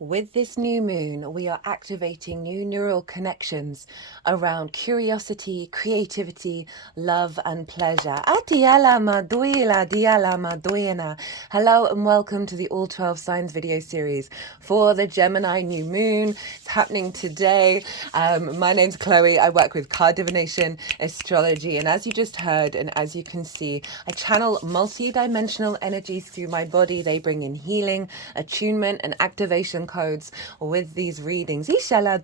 With this new moon, we are activating new neural connections around curiosity, creativity, love, and pleasure. Atiala maduila diala maduina. Hello and welcome to the All 12 Signs video series for the Gemini new moon. It's happening today. My name's Chloe. I work with card divination, astrology, and as you just heard, and as you can see, I channel multi-dimensional energies through my body. They bring in healing, attunement, and activation codes with these readings. I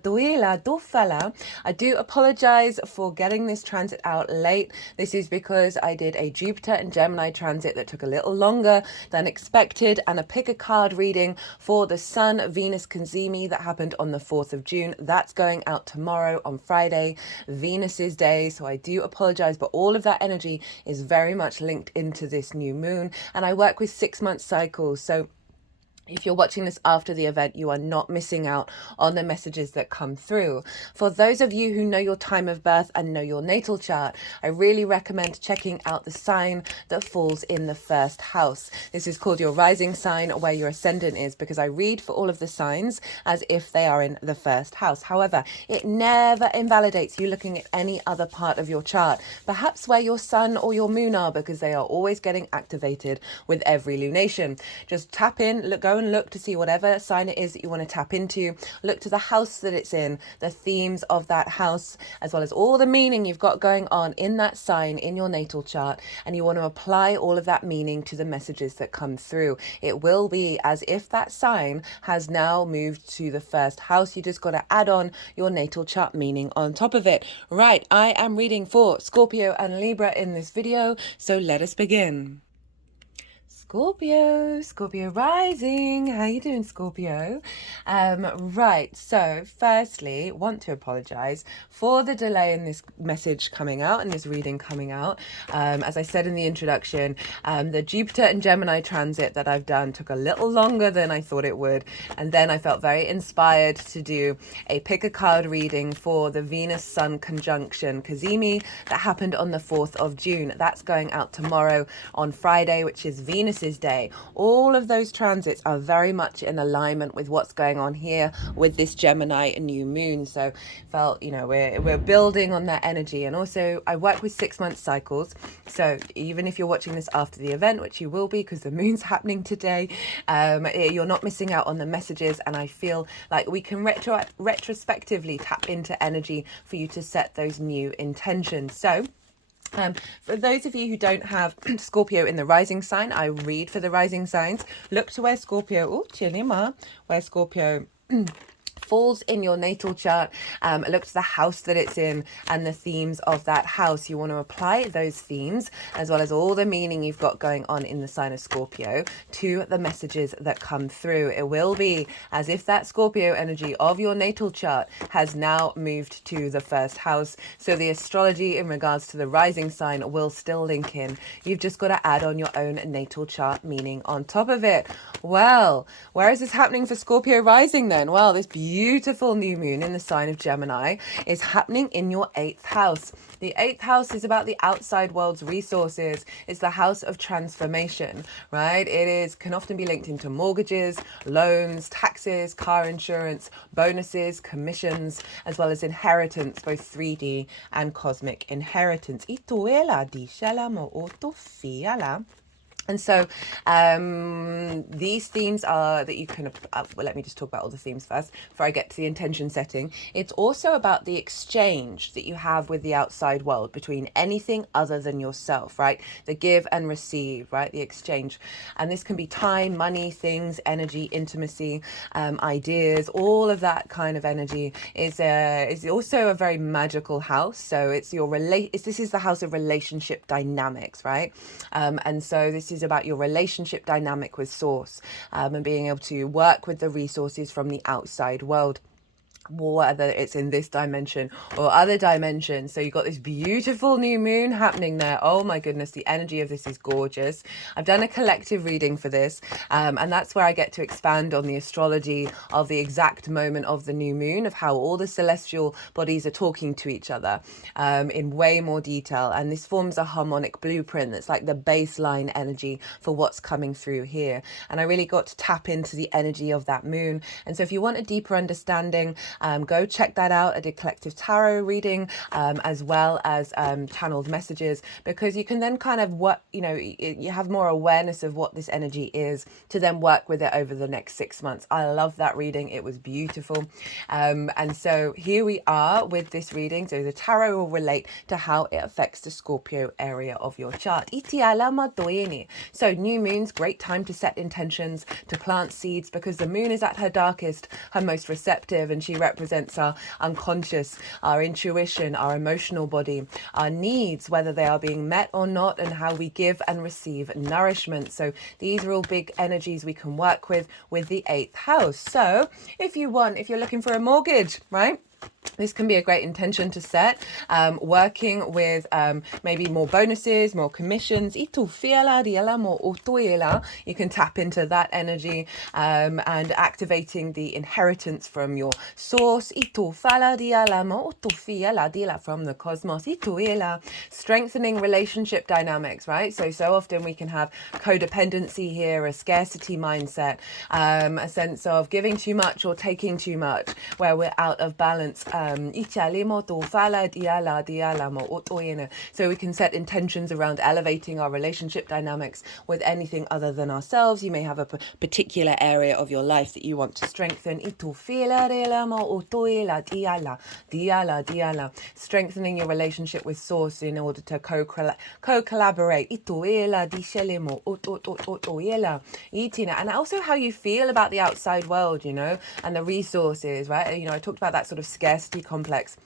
do apologize for getting this transit out late. This is because I did a Jupiter and Gemini transit that took a little longer than expected, and a pick a card reading for the Sun, Venus, Kanzimi that happened on the 4th of June. That's going out tomorrow on Friday, Venus's day. So I do apologize, but all of that energy is very much linked into this new moon. And I work with 6-month cycles. So if you're watching this after the event, you are not missing out on the messages that come through. For those of you who know your time of birth and know your natal chart, I really recommend checking out the sign that falls in the first house. This is called your rising sign, where your ascendant is, because I read for all of the signs as if they are in the first house. However, it never invalidates you looking at any other part of your chart, perhaps where your sun or your moon are, because they are always getting activated with every lunation. Just tap in, go and look to see whatever sign it is that you want to tap into. Look to the house that it's in, the themes of that house, as well as all the meaning you've got going on in that sign in your natal chart, and you want to apply all of that meaning to the messages that come through. It will be as if that sign has now moved to the first house. You just got to add on your natal chart meaning on top of it. Right, I am reading for Scorpio and Libra in this video, so let us begin. Scorpio rising. How you doing, Scorpio? Right, so firstly, want to apologize for the delay in this message coming out and this reading coming out. As I said in the introduction, the Jupiter and Gemini transit that I've done took a little longer than I thought it would, and then I felt very inspired to do a pick a card reading for the Venus-Sun conjunction Cazimi that happened on the 4th of June. That's going out tomorrow on Friday, which is Venus's day. All of those transits are very much in alignment with what's going on here with this Gemini new moon. So felt, we're building on that energy. And also I work with 6-month cycles. So even if you're watching this after the event, which you will be because the moon's happening today, you're not missing out on the messages. And I feel like we can retrospectively tap into energy for you to set those new intentions. So for those of you who don't have Scorpio in the rising sign, I read for the rising signs. Look to where Scorpio, where Scorpio falls in your natal chart. Look to the house that it's in and the themes of that house. You want to apply those themes as well as all the meaning you've got going on in the sign of Scorpio to the messages that come through. It will be as if that Scorpio energy of your natal chart has now moved to the first house. So the astrology in regards to the rising sign will still link in. You've just got to add on your own natal chart meaning on top of it. Well, where is this happening for Scorpio rising then? Well, this beautiful new moon in the sign of Gemini is happening in your 8th house. The 8th house is about the outside world's resources. It's the house of transformation, right? Can often be linked into mortgages, loans, taxes, car insurance, bonuses, commissions, as well as inheritance, both 3D and cosmic inheritance. And so these themes are that you can, let me just talk about all the themes first before I get to the intention setting. It's also about the exchange that you have with the outside world between anything other than yourself, right? The give and receive, right? The exchange. And this can be time, money, things, energy, intimacy, ideas, all of that kind of energy is also a very magical house. So it's this is the house of relationship dynamics, right? And so this is about your relationship dynamic with source, and being able to work with the resources from the outside world. whether it's in this dimension or other dimensions. So you've got this beautiful new moon happening there. Oh my goodness, the energy of this is gorgeous. I've done a collective reading for this, and that's where I get to expand on the astrology of the exact moment of the new moon, of how all the celestial bodies are talking to each other in way more detail. And this forms a harmonic blueprint that's like the baseline energy for what's coming through here. And I really got to tap into the energy of that moon. And so if you want a deeper understanding, go check that out. I did collective tarot reading, as well as channeled messages, because you can then kind of you have more awareness of what this energy is to then work with it over the next 6 months. I love that reading. It was beautiful. And so here we are with this reading. So the tarot will relate to how it affects the Scorpio area of your chart. So new moon's great time to set intentions, to plant seeds, because the moon is at her darkest, her most receptive, and she represents our unconscious, our intuition, our emotional body, our needs, whether they are being met or not, and how we give and receive nourishment. So these are all big energies we can work with the 8th house. So if you're looking for a mortgage, right? This can be a great intention to set, working with maybe more bonuses, more commissions. You can tap into that energy, and activating the inheritance from your source. From the cosmos. Strengthening relationship dynamics, right? So often we can have codependency here, a scarcity mindset, a sense of giving too much or taking too much, where we're out of balance. So we can set intentions around elevating our relationship dynamics with anything other than ourselves. You may have a particular area of your life that you want to strengthen. Strengthening your relationship with source in order to co-collaborate. And also how you feel about the outside world, and the resources, right? I talked about that sort of scarcity complex.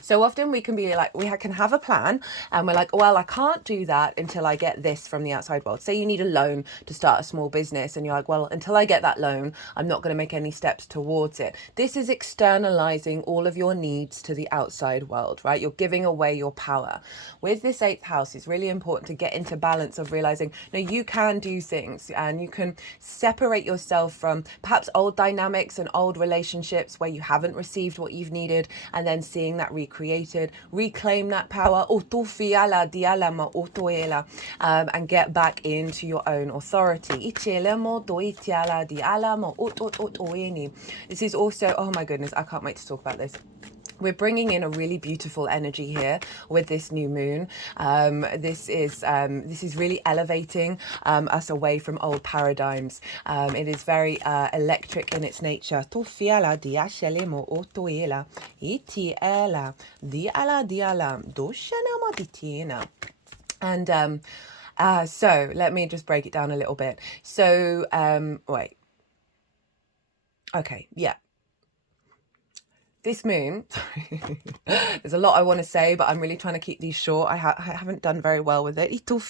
So often we can be like, we can have a plan and we're like, well, I can't do that until I get this from the outside world. Say you need a loan to start a small business and you're like, well, until I get that loan, I'm not going to make any steps towards it. This is externalizing all of your needs to the outside world, right? You're giving away your power. With this 8th house, it's really important to get into balance of realizing, no, you can do things and you can separate yourself from perhaps old dynamics and old relationships where you haven't received what you've needed, and then seeing that recreated, reclaim that power, and get back into your own authority. This is also, oh my goodness, I can't wait to talk about this. We're bringing in a really beautiful energy here with this new moon. This is really elevating us away from old paradigms. It is very electric in its nature. And so let me just break it down a little bit. So wait. Okay, yeah. This moon, there's a lot I want to say, but I'm really trying to keep these short. I haven't done very well with it. And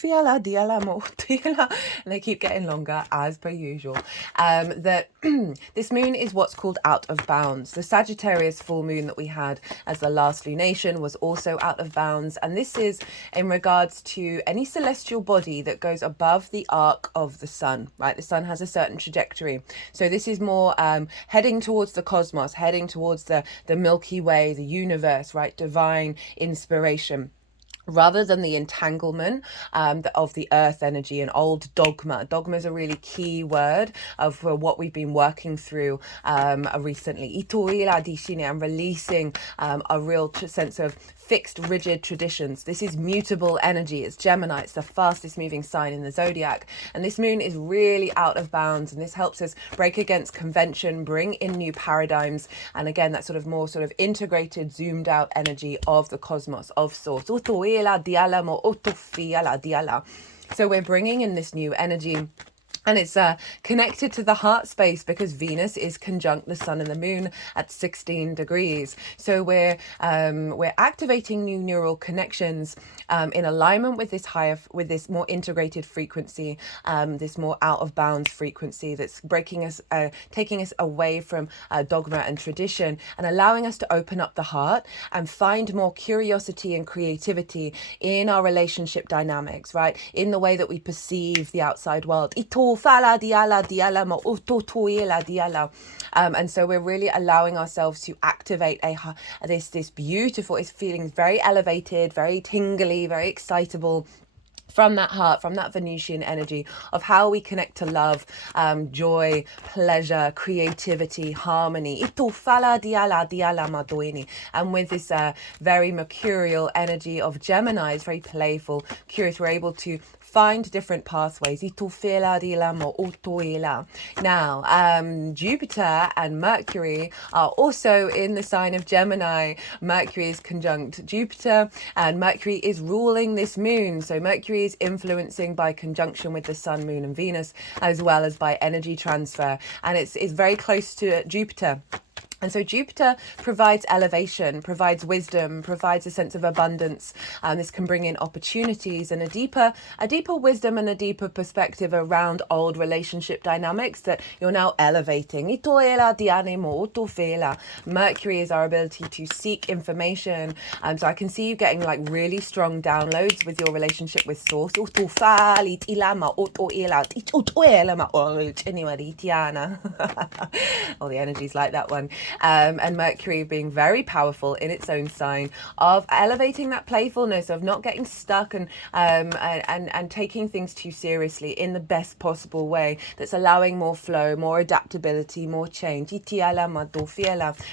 they keep getting longer, as per usual. That this moon is what's called out of bounds. The Sagittarius full moon that we had as the last lunation was also out of bounds. And this is in regards to any celestial body that goes above the arc of the sun, right? The sun has a certain trajectory. So this is more heading towards the cosmos, heading towards the Milky Way, the universe, right? Divine inspiration, rather than the entanglement of the earth energy and old dogma. Dogma is a really key word of what we've been working through recently. And releasing a real sense of fixed, rigid traditions. This is mutable energy. It's Gemini. It's the fastest moving sign in the zodiac. And this moon is really out of bounds. And this helps us break against convention, bring in new paradigms. And again, that sort of more sort of integrated, zoomed out energy of the cosmos, of source. So we're bringing in this new energy And it's connected to the heart space because Venus is conjunct the sun and the moon at 16 degrees. So we're activating new neural connections in alignment with this more integrated frequency, this more out of bounds frequency that's breaking us, taking us away from dogma and tradition, and allowing us to open up the heart and find more curiosity and creativity in our relationship dynamics, right? In the way that we perceive the outside world. And so we're really allowing ourselves to activate this beautiful, it's feeling very elevated, very tingly, very excitable, from that heart, from that Venusian energy of how we connect to love, joy, pleasure, creativity, harmony. And with this very mercurial energy of Gemini, it's very playful, curious. We're able to find different pathways. Now, Jupiter and Mercury are also in the sign of Gemini. Mercury is conjunct Jupiter, and Mercury is ruling this moon. So Mercury is influencing by conjunction with the sun, moon, and Venus, as well as by energy transfer. And it's very close to Jupiter. And so Jupiter provides elevation, provides wisdom, provides a sense of abundance. This can bring in opportunities and a deeper wisdom and a deeper perspective around old relationship dynamics that you're now elevating. Mercury is our ability to seek information. So I can see you getting like really strong downloads with your relationship with Source. All the energies like that one. And Mercury being very powerful in its own sign of elevating that playfulness, of not getting stuck and taking things too seriously in the best possible way, that's allowing more flow, more adaptability, more change.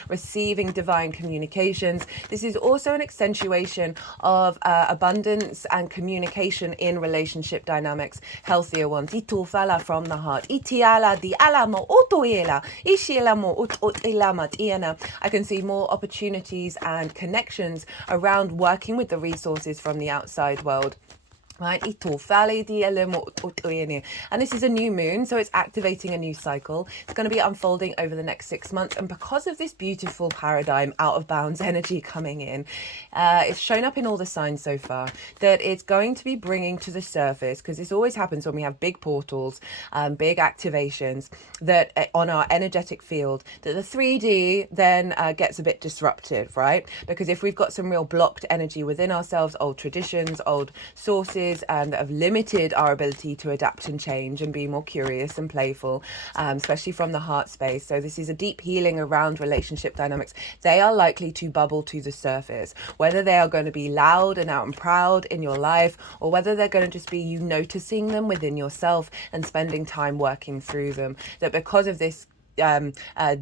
Receiving divine communications. This is also an accentuation of abundance and communication in relationship dynamics, healthier ones. From the heart. I can see more opportunities and connections around working with the resources from the outside world. Right, and this is a new moon, so it's activating a new cycle. It's going to be unfolding over the next 6 months, and because of this beautiful paradigm, out of bounds energy coming in, it's shown up in all the signs so far that it's going to be bringing to the surface, because this always happens when we have big portals, big activations, that on our energetic field, that the 3D then gets a bit disrupted, right? Because if we've got some real blocked energy within ourselves, old traditions, old sources, that have limited our ability to adapt and change and be more curious and playful, especially from the heart space. So this is a deep healing around relationship dynamics. They are likely to bubble to the surface, whether they are going to be loud and out and proud in your life, or whether they're going to just be you noticing them within yourself and spending time working through them. That because of this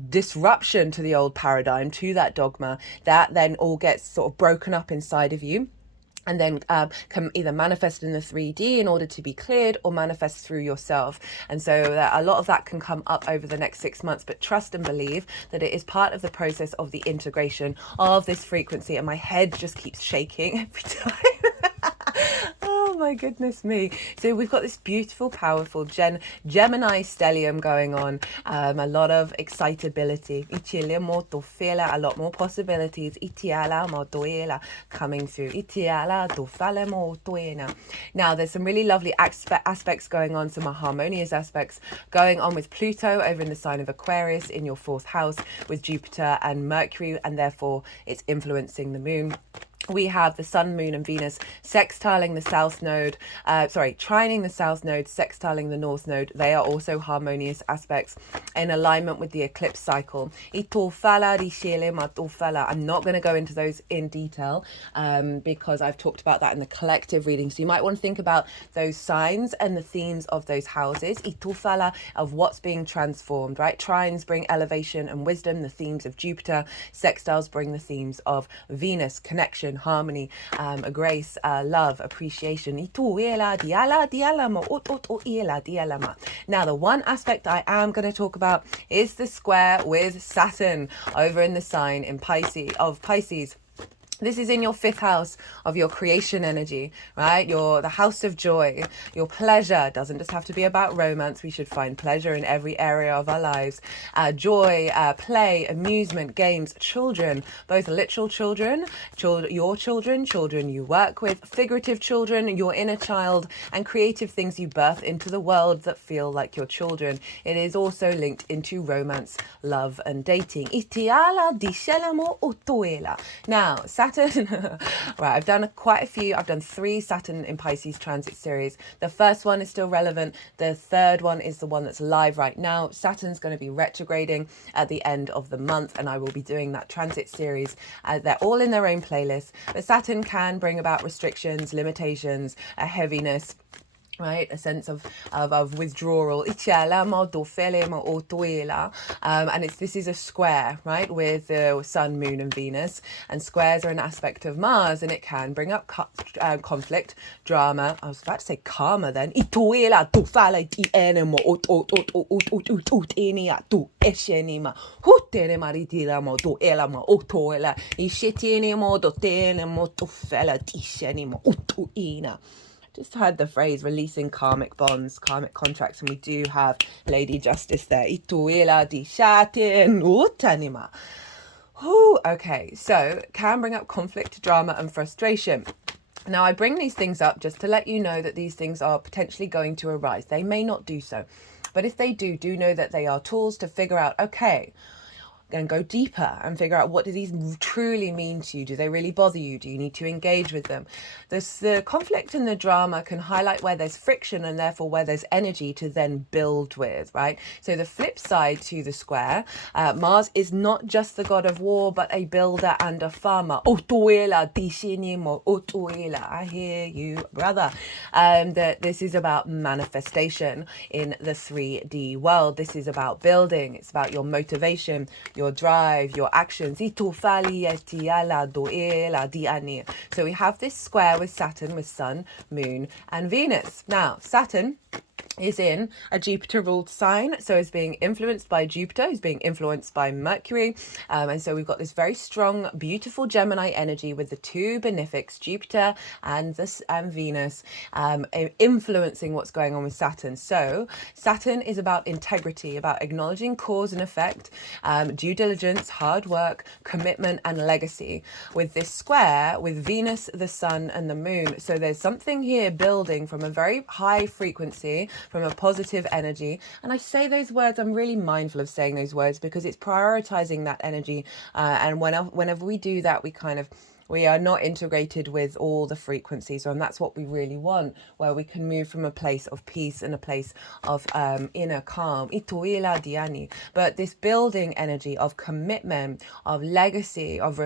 disruption to the old paradigm, to that dogma, that then all gets sort of broken up inside of you, and then can either manifest in the 3D in order to be cleared, or manifest through yourself. And so a lot of that can come up over the next 6 months, but trust and believe that it is part of the process of the integration of this frequency. And my head just keeps shaking every time. Oh my goodness me. So we've got this beautiful, powerful Gemini stellium going on. A lot of excitability. A lot more possibilities. Coming through. Now there's some really lovely aspects going on, some harmonious aspects going on with Pluto over in the sign of Aquarius in your 4th house, with Jupiter and Mercury, and therefore it's influencing the moon. We have the sun, moon, and Venus sextiling the south node, trining the south node, sextiling the north node. They are also harmonious aspects in alignment with the eclipse cycle. I'm not going to go into those in detail because I've talked about that in the collective reading. So you might want to think about those signs and the themes of those houses, of what's being transformed, right? Trines bring elevation and wisdom, the themes of Jupiter. Sextiles bring the themes of Venus, connection, harmony, grace, love, appreciation. Now, the one aspect I am going to talk about is the square with Saturn over in the sign in Pisces. This is in your 5th house of your creation energy, right? The house of joy, your pleasure. Doesn't just have to be about romance. We should find pleasure in every area of our lives. Joy, play, amusement, games, children, both literal children, your children, children you work with, figurative children, your inner child, and creative things you birth into the world that feel like your children. It is also linked into romance, love, and dating. Now, Saturn, right, I've done quite a few. I've done 3 Saturn in Pisces transit series. The first one is still relevant. The third one is the one that's live right now. Saturn's going to be retrograding at the end of the month, and I will be doing that transit series. They're all in their own playlist. But Saturn can bring about restrictions, limitations, a heaviness, right, a sense of withdrawal. And this is a square, right, with the sun, moon, and Venus. And squares are an aspect of Mars, and it can bring up conflict, drama. I was about to say karma then. Just heard the phrase releasing karmic bonds, karmic contracts, and we do have Lady Justice there. Okay, so can bring up conflict, drama, and frustration. Now, I bring these things up just to let you know that these things are potentially going to arise. They may not do so, but if they do know that they are tools to figure out, okay, and go deeper and figure out, what do these truly mean to you? Do they really bother you? Do you need to engage with them? The conflict and the drama can highlight where there's friction and therefore where there's energy to then build with, right? So the flip side to the square, Mars is not just the god of war, but a builder and a farmer. I hear you, brother. That this is about manifestation in the 3D world. This is about building. It's about your motivation, your drive, your actions. So we have this square with Saturn, with Sun, Moon, and Venus. Now, Saturn is in a Jupiter-ruled sign, so is being influenced by Jupiter, is being influenced by Mercury, and so we've got this very strong, beautiful Gemini energy with the 2 benefics, Jupiter and Venus, influencing what's going on with Saturn. So Saturn is about integrity, about acknowledging cause and effect, due diligence, hard work, commitment, and legacy. With this square, with Venus, the Sun, and the Moon, so there's something here building from a very high frequency, from a positive energy. And I say those words, I'm really mindful of saying those words because it's prioritizing that energy. And whenever we do that, we are not integrated with all the frequencies, and that's what we really want, where we can move from a place of peace and a place of inner calm. But this building energy of commitment, of legacy, of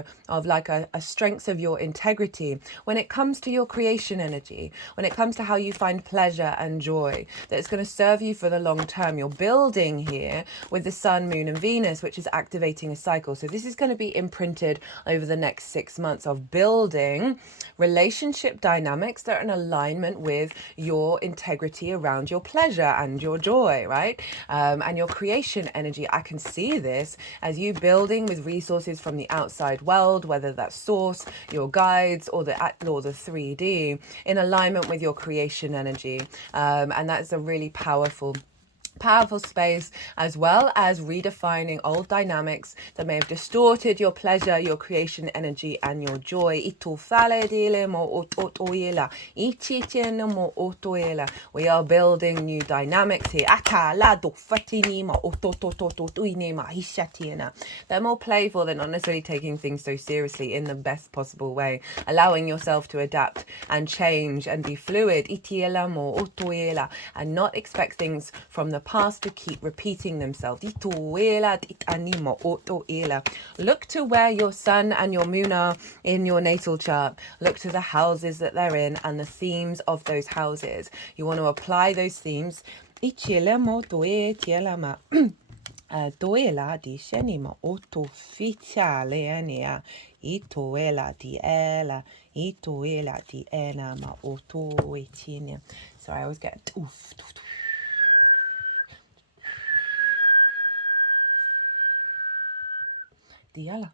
like a strength of your integrity, when it comes to your creation energy, when it comes to how you find pleasure and joy, that it's going to serve you for the long term. You're building here with the Sun, Moon, and Venus, which is activating a cycle. So this is going to be imprinted over the next 6 months of building relationship dynamics that are in alignment with your integrity around your pleasure and your joy, right? And your creation energy. I can see this as you building with resources from the outside world, whether that's source, your guides, or the 3D, in alignment with your creation energy. And that's a really powerful space, as well as redefining old dynamics that may have distorted your pleasure, your creation energy, and your joy. We are building new dynamics here. They're more playful. They're not necessarily taking things so seriously, in the best possible way, allowing yourself to adapt and change and be fluid, and not expect things from the past to keep repeating themselves. Look to where your sun and your moon are in your natal chart. Look to the houses that they're in and the themes of those houses. You want to apply those themes. Duela di scenima ufficiale enia ituela di ela ituela di ena ma otuetinia. Sorry, I always get oof. Diala.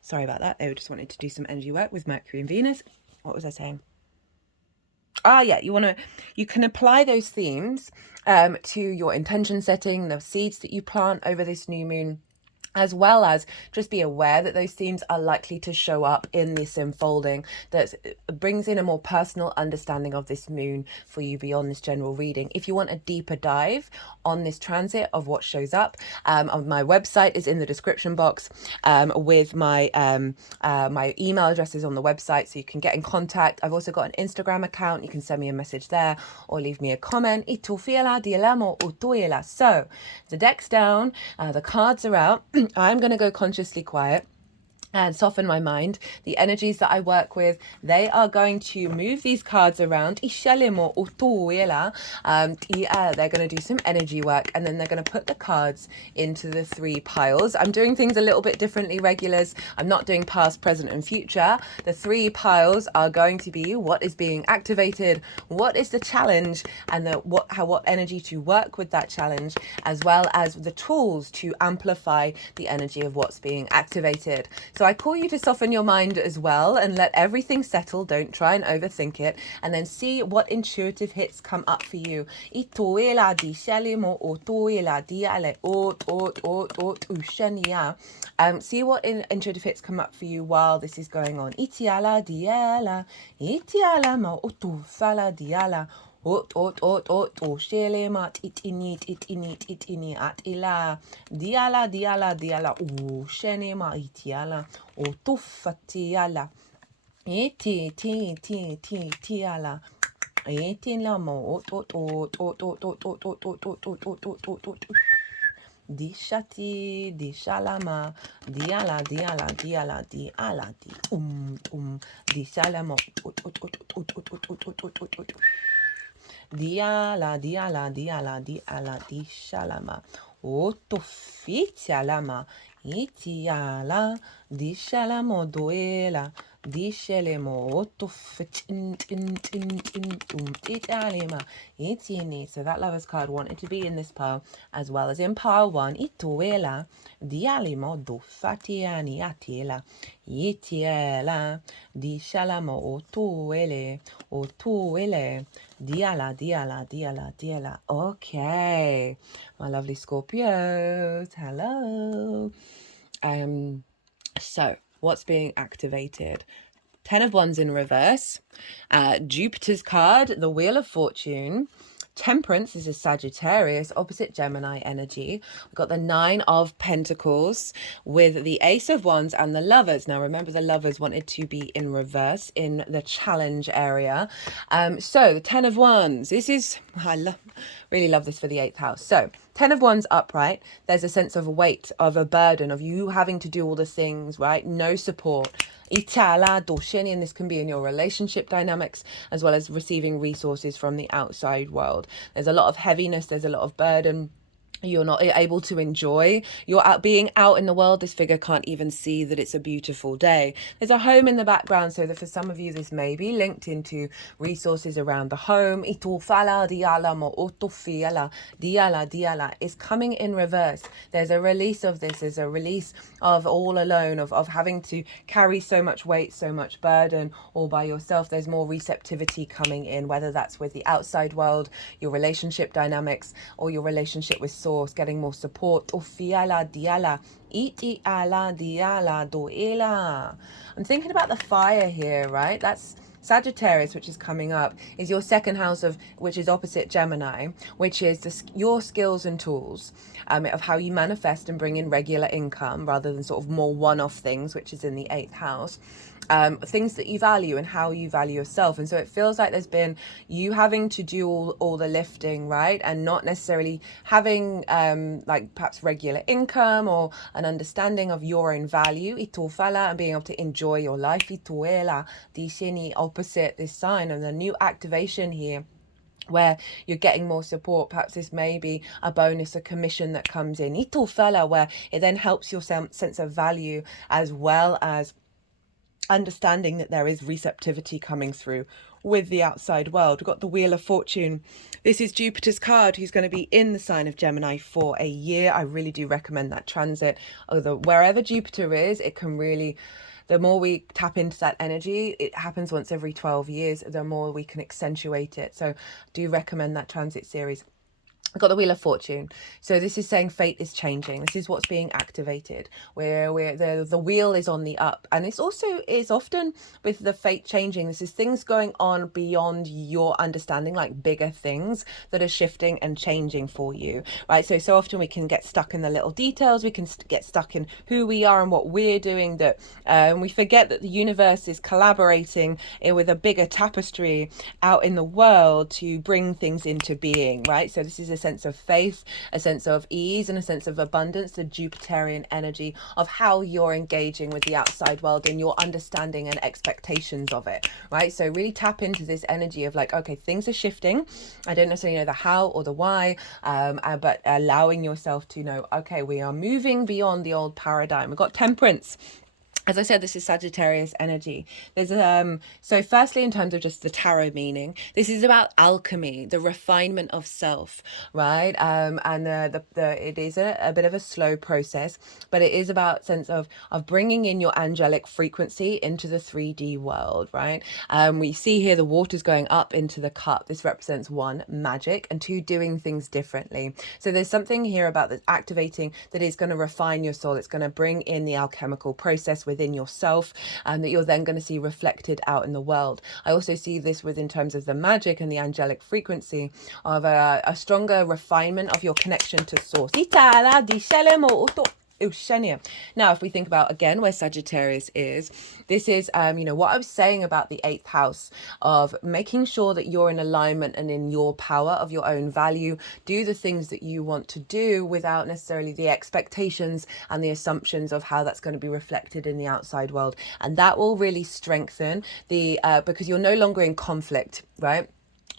Sorry about that. They just wanted to do some energy work with Mercury and Venus. What was I saying? Yeah, you can apply those themes to your intention setting, the seeds that you plant over this new moon, as well as just be aware that those themes are likely to show up in this unfolding that brings in a more personal understanding of this moon for you beyond this general reading. If you want a deeper dive on this transit of what shows up, my website is in the description box with my my email address is on the website, so you can get in contact. I've also got an Instagram account. You can send me a message there or leave me a comment. So the deck's down, the cards are out. I'm going to go consciously quiet and soften my mind. The energies that I work with, they are going to move these cards around. They're going to do some energy work, and then they're going to put the cards into the 3 piles. I'm doing things a little bit differently, regulars. I'm not doing past, present, and future. The 3 piles are going to be what is being activated, what is the challenge, and what energy to work with that challenge, as well as the tools to amplify the energy of what's being activated. So I call you to soften your mind as well and let everything settle. Don't try and overthink it, and then see what intuitive hits come up for you. See what intuitive hits come up for you while this is going on. Shelemat it at ila diala shenema itiala tufatiala tiala etilamo dishati dishalama diala dishalamo diala dishalama otofitialama itiala dishalamo duela dishelemo otofitalema itini. So that Lovers card wanted to be in this pile as well as in pile 1. Ituela dialimo dofatiani atila itiela dishalamo otuele diala. Okay, my lovely Scorpios, hello. So what's being activated? 10 of Wands in reverse, Jupiter's card, the Wheel of Fortune. Temperance is a Sagittarius, opposite Gemini energy. We've got the 9 of Pentacles with the Ace of Wands and the Lovers. Now, remember, the Lovers wanted to be in reverse in the challenge area. So the 10 of Wands, this is, really love this for the 8th house. So 10 of Wands upright, there's a sense of a weight, of a burden, of you having to do all the things, right? No support. Itala dosheni, and this can be in your relationship dynamics as well as receiving resources from the outside world. There's a lot of heaviness, there's a lot of burden. You're not able to enjoy being out in the world. This figure can't even see that it's a beautiful day. There's a home in the background, so that for some of you this may be linked into resources around the home. Diala is coming in reverse. There's a release of this. There's a release of all alone, of having to carry so much weight, so much burden all by yourself. There's more receptivity coming in, whether that's with the outside world, your relationship dynamics, or your relationship with source, getting more support. Diala. I'm thinking about the fire here, right? That's Sagittarius, which is coming up, is your 2nd house which is opposite Gemini, which is your skills and tools of how you manifest and bring in regular income rather than sort of more one-off things, which is in the 8th house. Things that you value and how you value yourself. And so it feels like there's been you having to do all the lifting, right? And not necessarily having like perhaps regular income or an understanding of your own value. Itofala, and being able to enjoy your life. Itoela, the shini opposite this sign, and the new activation here where you're getting more support. Perhaps this may be a bonus, a commission that comes in. Itofala, where it then helps your sense of value as well as understanding that there is receptivity coming through with the outside world. We've got the Wheel of Fortune. This is Jupiter's card, who's going to be in the sign of Gemini for a year. I really do recommend that transit. Although wherever Jupiter is, it can really, the more we tap into that energy, it happens once every 12 years, the more we can accentuate it. So I do recommend that transit series. I've got the Wheel of Fortune. So this is saying fate is changing. This is what's being activated, where the wheel is on the up. And it's also is often with the fate changing, this is things going on beyond your understanding, like bigger things that are shifting and changing for you, right? So often we can get stuck in the little details. We can get stuck in who we are and what we're doing, that we forget that the universe is collaborating with a bigger tapestry out in the world to bring things into being, right? So this is a sense of faith, a sense of ease, and a sense of abundance, the Jupiterian energy of how you're engaging with the outside world and your understanding and expectations of it, right? So really tap into this energy of like, okay, things are shifting. I don't necessarily know the how or the why, but allowing yourself to know, okay, we are moving beyond the old paradigm. We've got Temperance. As I said, this is Sagittarius energy. There's so firstly, in terms of just the tarot meaning, this is about alchemy, the refinement of self, right? And it is a bit of a slow process, but it is about sense of bringing in your angelic frequency into the 3D world, right? We see here the water's going up into the cup. This represents 1, magic, and 2, doing things differently. So there's something here about the activating that is going to refine your soul. It's going to bring in the alchemical process within yourself, and that you're then going to see reflected out in the world. I also see this in terms of the magic and the angelic frequency of a stronger refinement of your connection to source. Now, if we think about again where Sagittarius is, this is what I was saying about the 8th house of making sure that you're in alignment and in your power of your own value. Do the things that you want to do without necessarily the expectations and the assumptions of how that's going to be reflected in the outside world, and that will really strengthen the because you're no longer in conflict, right?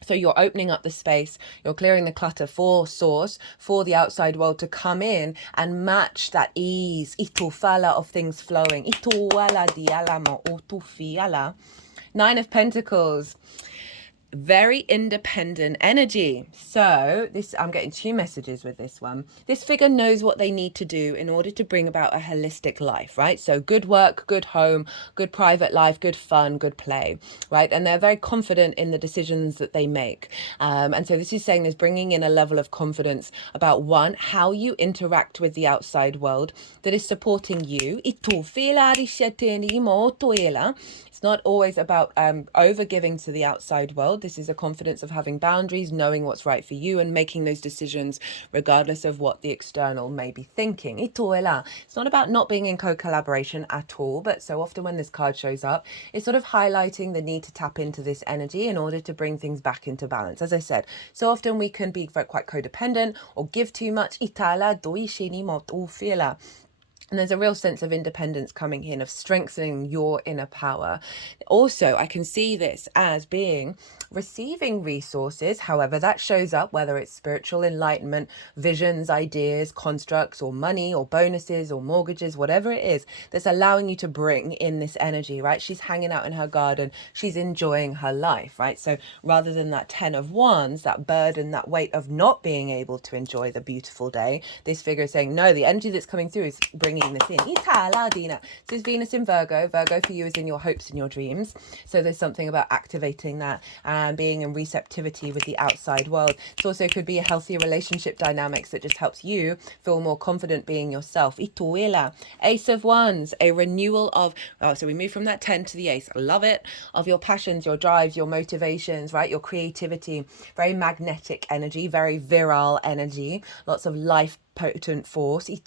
So you're opening up the space, you're clearing the clutter for source, for the outside world to come in and match that ease, itufala, of things flowing. Ituwala dialamo utufiala. 9 of Pentacles. Very independent energy. So this, I'm getting 2 messages with this one. This figure knows what they need to do in order to bring about a holistic life, right? So good work, good home, good private life, good fun, good play, right? And they're very confident in the decisions that they make. And so this is saying, there's bringing in a level of confidence about 1, how you interact with the outside world that is supporting you. It's not always about over giving to the outside world. This is a confidence of having boundaries, knowing what's right for you, and making those decisions regardless of what the external may be thinking. It's not about not being in co-collaboration at all, but so often when this card shows up, it's sort of highlighting the need to tap into this energy in order to bring things back into balance. As I said, so often we can be quite codependent or give too much. And there's a real sense of independence coming in, of strengthening your inner power. Also, I can see this as being receiving resources, however that shows up, whether it's spiritual enlightenment, visions, ideas, constructs, or money, or bonuses, or mortgages, whatever it is that's allowing you to bring in this energy, right? She's hanging out in her garden, she's enjoying her life, right? So rather than that 10 of Wands, that burden, that weight of not being able to enjoy the beautiful day, this figure is saying, no, the energy that's coming through is bringing this in. Dinah. So it's Venus in Virgo. Virgo for you is in your hopes and your dreams. So there's something about activating that and being in receptivity with the outside world. It also could be a healthier relationship dynamics that just helps you feel more confident being yourself. Ace of Wands, a renewal of, so we move from that 10 to the ace. I love it. Of your passions, your drives, your motivations, right? Your creativity, very magnetic energy, very virile energy, lots of life potent force. I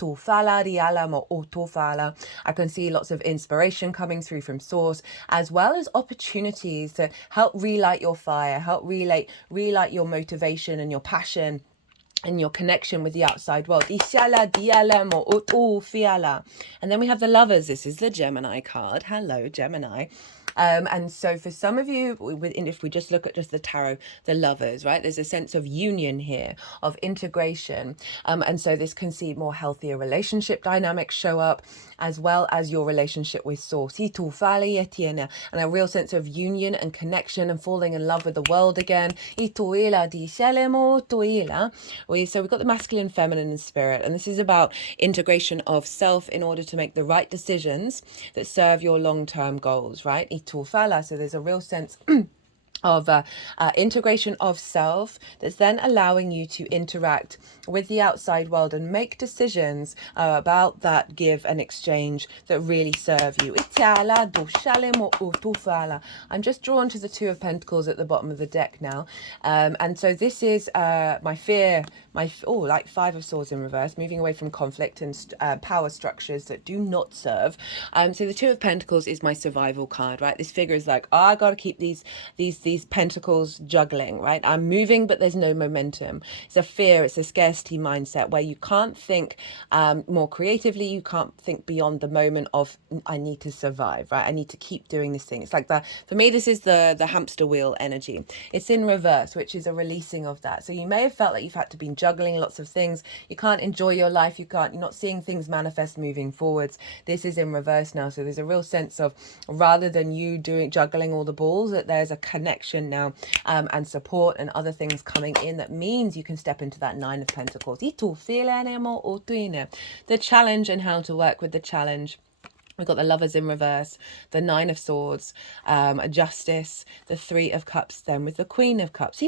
can see lots of inspiration coming through from source, as well as opportunities to help relight your fire, help relight your motivation and your passion and your connection with the outside world. And then we have the Lovers. This is the Gemini card. Hello, Gemini. And so for some of you, if we just look at just the tarot, the lovers, right, there's a sense of union here, of integration. And so this can see more healthier relationship dynamics show up, as well as your relationship with source, and a real sense of union and connection and falling in love with the world again. So we've got the masculine, feminine, and spirit, and this is about integration of self in order to make the right decisions that serve your long-term goals, right? So there's a real sense of integration of self that's then allowing you to interact with the outside world and make decisions about that give and exchange that really serve you. I'm just drawn to the Two of Pentacles at the bottom of the deck now, and so this is my fear, like Five of Swords in reverse, moving away from conflict and power structures that do not serve. So the Two of Pentacles is my survival card, right? This figure is like, oh, I got to keep these pentacles juggling, right? I'm moving, but there's no momentum. It's a fear, it's a scarcity mindset where you can't think more creatively. You can't think beyond the moment of, I need to survive, right? I need to keep doing this thing. It's like for me, this is the hamster wheel energy. It's in reverse, which is a releasing of that. So you may have felt like you've had to be juggling lots of things. You can't enjoy your life. You're not seeing things manifest moving forwards. This is in reverse now. So there's a real sense of, rather than you juggling all the balls, that there's a connection now and support and other things coming in that means you can step into that Nine of Pentacles. The challenge and how to work with the challenge. We've got the Lovers in reverse, the Nine of Swords, Justice, the Three of Cups, then with the Queen of Cups. So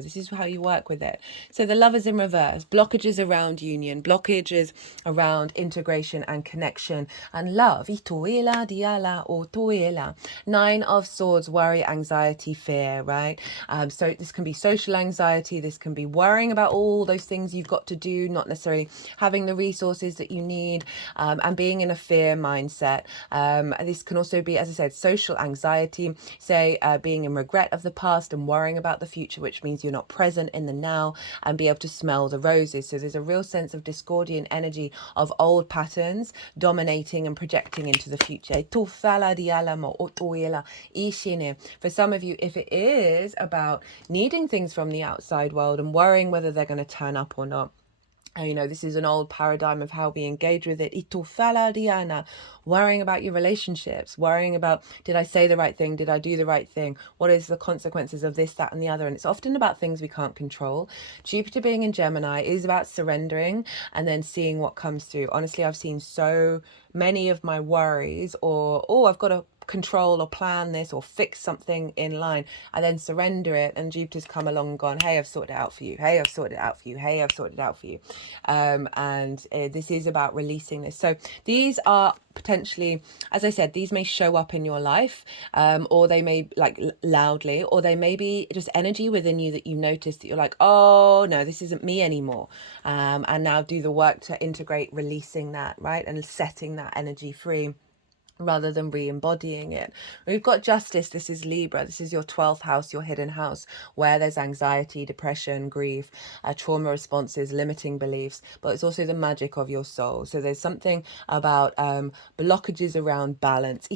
this is how you work with it. So the Lovers in reverse, blockages around union, blockages around integration and connection and love. Nine of Swords, worry, anxiety, fear, right? So this can be social anxiety. This can be worrying about all those things you've got to do, not necessarily having the resources that you need, and being in a fear mindset. This can also be, as I said, social anxiety, say being in regret of the past and worrying about the future, which means you're not present in the now and be able to smell the roses. So there's a real sense of Discordian energy of old patterns dominating and projecting into the future. For some of you, if it is about needing things from the outside world and worrying whether they're going to turn up or not, this is an old paradigm of how we engage with it. Worrying about your relationships, worrying about, did I say the right thing? Did I do the right thing? What is the consequences of this, that, and the other? And it's often about things we can't control. Jupiter being in Gemini is about surrendering and then seeing what comes through. Honestly, I've seen so many of my worries, or, I've got to control or plan this or fix something in line. I then surrender it, and Jupiter's come along and gone, hey, I've sorted it out for you. Hey, I've sorted it out for you. Hey, I've sorted it out for you. This is about releasing this. So these are potentially, as I said, these may show up in your life, or they may loudly, or they may be just energy within you that you notice that you're like, oh no, this isn't me anymore. And now do the work to integrate releasing that, right? And setting that energy free, rather than re-embodying it. We've got Justice. This is Libra. This is your 12th house, your hidden house, where there's anxiety, depression, grief, trauma responses, limiting beliefs, but it's also the magic of your soul. So there's something about blockages around balance,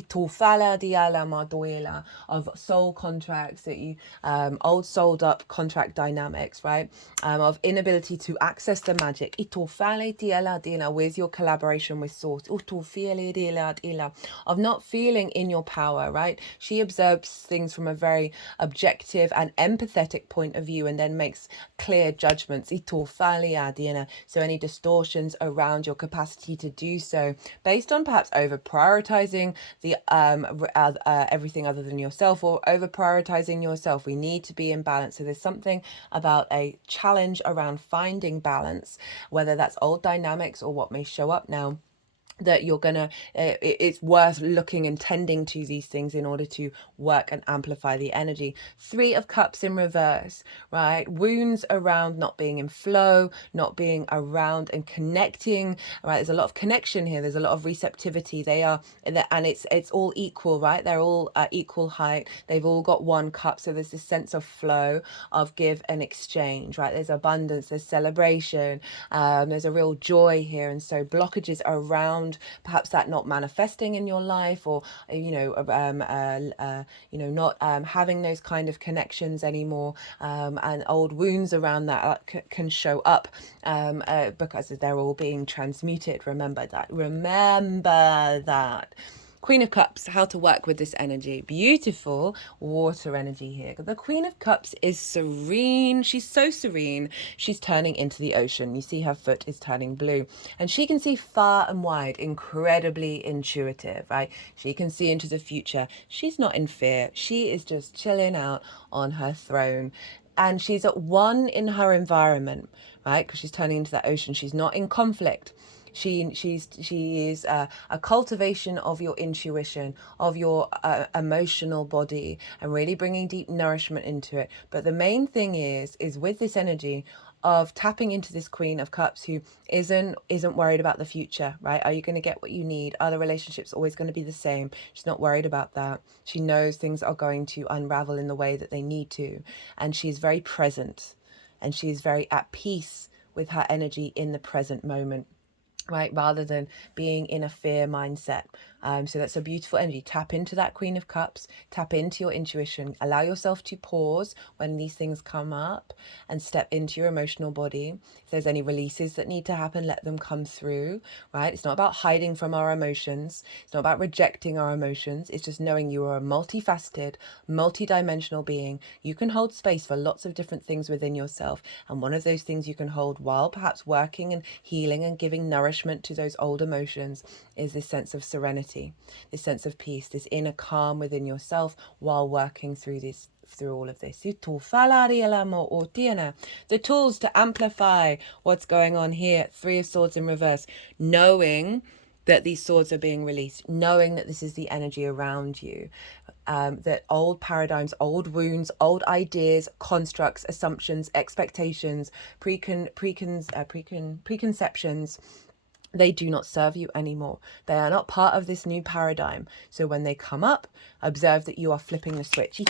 of soul contracts that you, old souled up contract dynamics, right? Of inability to access the magic, with your collaboration with source, of not feeling in your power, right? She observes things from a very objective and empathetic point of view and then makes clear judgments. So any distortions around your capacity to do so, based on perhaps over prioritizing the everything other than yourself, or over prioritizing yourself. We need to be in balance. So there's something about a challenge around finding balance, whether that's old dynamics or what may show up now, that you're gonna it's worth looking and tending to these things in order to work and amplify the energy. Three of Cups in reverse, right? Wounds around not being in flow, not being around and connecting, right? There's a lot of connection here. There's a lot of receptivity. They are, and it's all equal, right? They're all equal height. They've all got one cup. So there's this sense of flow, of give and exchange, right? There's abundance, there's celebration, there's a real joy here. And so blockages around around perhaps that not manifesting in your life, or not having those kind of connections anymore, and old wounds around that can show up because they're all being transmuted. Remember that. Queen of Cups, how to work with this energy. Beautiful water energy here. The Queen of Cups is serene. She's so serene. She's turning into the ocean. You see her foot is turning blue. And she can see far and wide, incredibly intuitive, right? She can see into the future. She's not in fear. She is just chilling out on her throne. And she's at one in her environment, right? Because she's turning into that ocean. She's not in conflict. She is a cultivation of your intuition, of your emotional body, and really bringing deep nourishment into it. But the main thing is with this energy of tapping into this Queen of Cups who isn't worried about the future, right? Are you going to get what you need? Are the relationships always going to be the same? She's not worried about that. She knows things are going to unravel in the way that they need to, and she's very present, and she's very at peace with her energy in the present moment, right, rather than being in a fear mindset. So that's a beautiful energy. Tap into that Queen of Cups, tap into your intuition, allow yourself to pause when these things come up and step into your emotional body. If there's any releases that need to happen, let them come through, right? It's not about hiding from our emotions. It's not about rejecting our emotions. It's just knowing you are a multifaceted, multi-dimensional being. You can hold space for lots of different things within yourself. And one of those things you can hold while perhaps working and healing and giving nourishment to those old emotions is this sense of serenity, this sense of peace, this inner calm within yourself while working through all of this. The tools to amplify what's going on here. 3 of Swords in reverse. Knowing that these swords are being released, knowing that this is the energy around you, that old paradigms, old wounds, old ideas, constructs, assumptions, expectations, preconceptions, they do not serve you anymore. They are not part of this new paradigm. So when they come up, observe that you are flipping the switch. So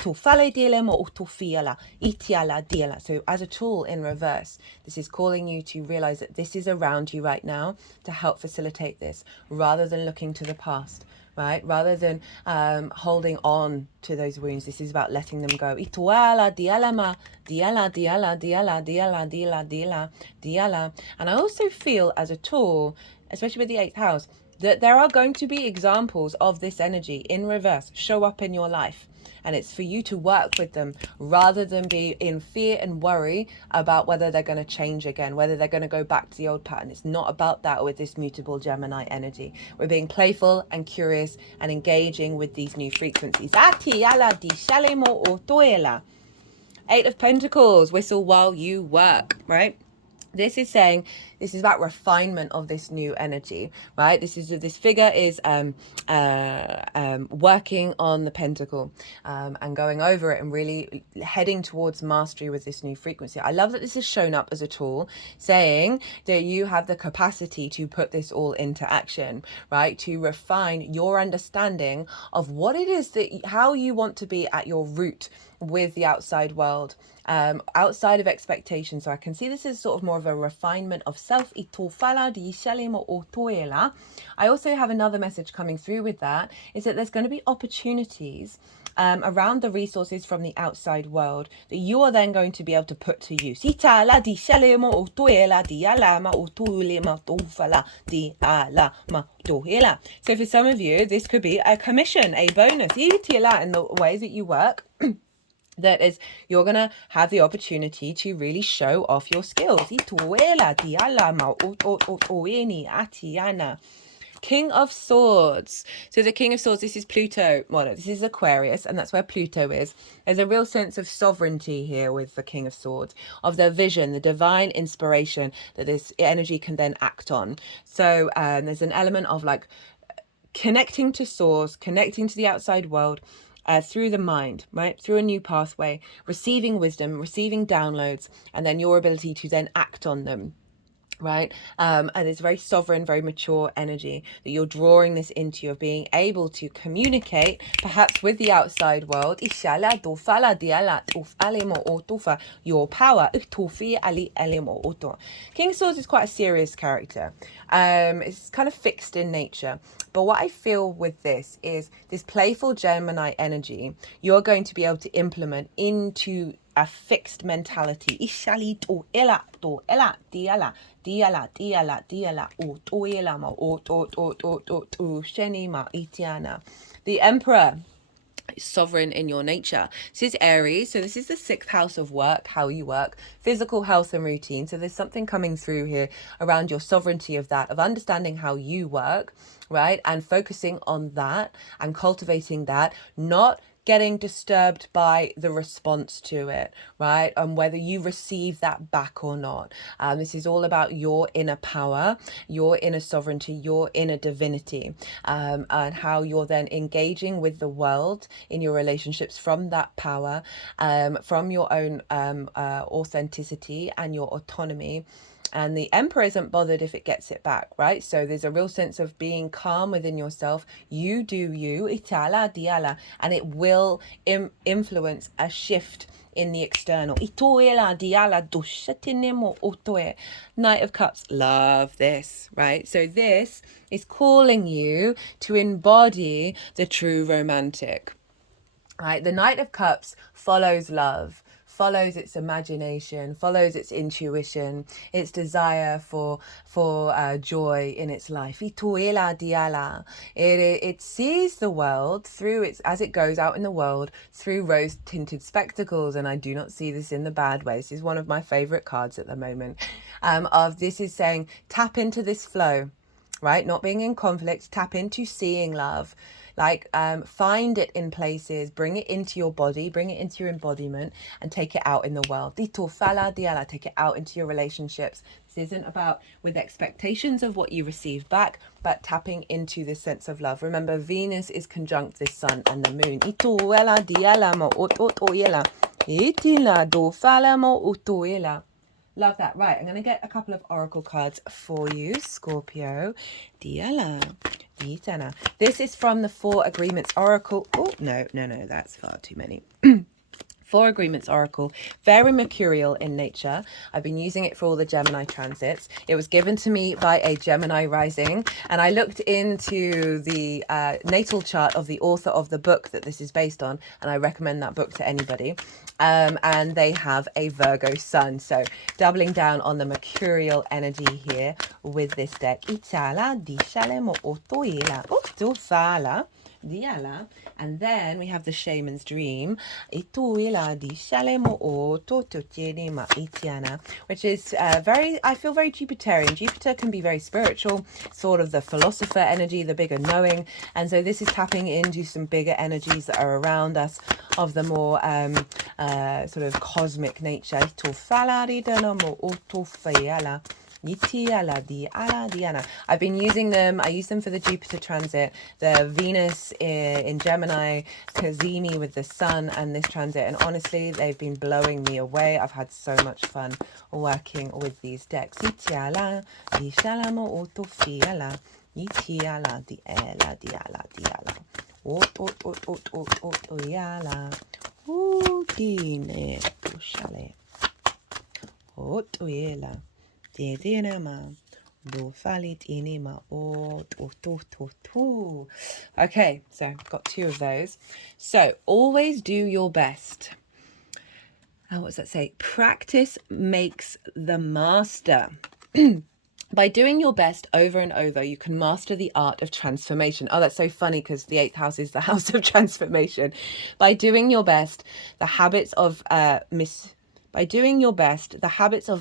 as a tool in reverse, this is calling you to realize that this is around you right now to help facilitate this, rather than looking to the past, right? Rather than holding on to those wounds. This is about letting them go. And I also feel as a tool, especially with the 8th house, that there are going to be examples of this energy in reverse show up in your life. And it's for you to work with them rather than be in fear and worry about whether they're going to change again, whether they're going to go back to the old pattern. It's not about that with this mutable Gemini energy. We're being playful and curious and engaging with these new frequencies. 8 of Pentacles, whistle while you work, right? This is saying this is about refinement of this new energy, right? This figure is working on the pentacle and going over it and really heading towards mastery with this new frequency. I love that this is shown up as a tool, saying that you have the capacity to put this all into action, right? To refine your understanding of what it is how you want to be at your root with the outside world, outside of expectation. So I can see this as sort of more of a refinement of self. I also have another message coming through with that, is that there's going to be opportunities around the resources from the outside world that you are then going to be able to put to use. So for some of you, this could be a commission, a bonus in the ways that you work. That is, you're going to have the opportunity to really show off your skills. King of Swords. So the King of Swords, this is Pluto. Well, no, this is Aquarius, and that's where Pluto is. There's a real sense of sovereignty here with the King of Swords, of the vision, the divine inspiration that this energy can then act on. So there's an element of like connecting to source, connecting to the outside world, through the mind, right? Through a new pathway, receiving wisdom, receiving downloads, and then your ability to then act on them. right? And it's very sovereign, very mature energy that you're drawing this into, of being able to communicate perhaps with the outside world. Your power. King of Swords is quite a serious character. It's kind of fixed in nature. But what I feel with this is this playful Gemini energy you're going to be able to implement into a fixed mentality. The Emperor, sovereign in your nature. This is Aries, so this is the 6th house of work, how you work, physical health and routine. So there's something coming through here around your sovereignty of that, of understanding how you work, right? And focusing on that and cultivating that, not getting disturbed by the response to it, right? And whether you receive that back or not. This is all about your inner power, your inner sovereignty, your inner divinity, and how you're then engaging with the world in your relationships from that power, from your own authenticity and your autonomy. And the Emperor isn't bothered if it gets it back, right? So there's a real sense of being calm within yourself. You do you, itala diala, and it will influence a shift in the external. Knight of Cups, love this, right? So this is calling you to embody the true romantic, right? The Knight of Cups follows love, follows its imagination, follows its intuition, its desire for joy in its life. It sees the world through its, as it goes out in the world, through rose-tinted spectacles, and I do not see this in the bad way. This is one of my favorite cards at the moment. This is saying, tap into this flow, right? Not being in conflict, tap into seeing love. Like, find it in places, bring it into your body, bring it into your embodiment, and take it out in the world. Take it out into your relationships. This isn't about with expectations of what you receive back, but tapping into this sense of love. Remember, Venus is conjunct this sun and the moon. Love that. Right, I'm going to get a couple of oracle cards for you, Scorpio. Dinah. This is from the 4 Agreements Oracle. Oh, no, that's far too many. 4 Agreements Oracle, very mercurial in nature. I've been using it for all the Gemini transits. It was given to me by a Gemini rising, and I looked into the natal chart of the author of the book that this is based on, and I recommend that book to anybody. And they have a Virgo sun, so doubling down on the mercurial energy here with this deck. And then we have the Shaman's Dream, which is I feel very Jupiterian. Jupiter can be very spiritual, sort of the philosopher energy, the bigger knowing. And so this is tapping into some bigger energies that are around us of the more sort of cosmic nature. I've been using them. I use them for the Jupiter transit, the Venus in Gemini, Cazimi with the sun, and this transit. And honestly, they've been blowing me away. I've had so much fun working with these decks. Okay, so I've got 2 of those. So always do your best. What does that say? Practice makes the master. By doing your best over and over, you can master the art of transformation. Oh, that's so funny because the 8th house is the house of transformation. By doing your best, the habits of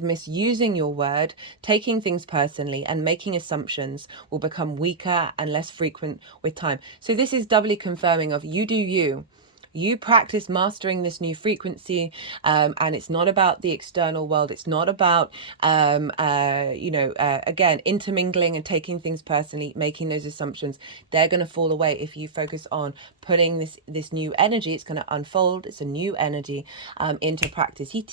misusing your word, taking things personally, and making assumptions will become weaker and less frequent with time. So this is doubly confirming of you do you. You practice mastering this new frequency, and it's not about the external world. It's not about, again, intermingling and taking things personally, making those assumptions. They're going to fall away if you focus on putting this new energy. It's going to unfold. It's a new energy into practice. We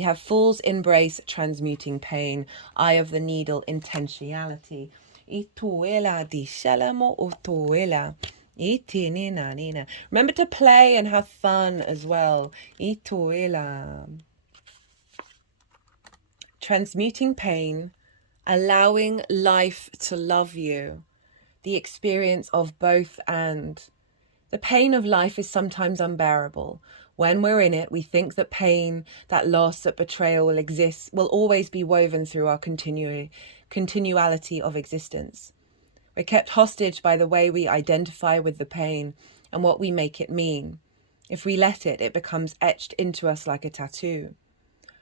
have Fool's Embrace, transmuting pain. Eye of the Needle, intentionality. Remember to play and have fun as well. Transmuting pain, allowing life to love you. The experience of both and. The pain of life is sometimes unbearable. When we're in it, we think that pain, that loss, that betrayal will always be woven through our continuality of existence. We're kept hostage by the way we identify with the pain and what we make it mean. If we let it, it becomes etched into us like a tattoo.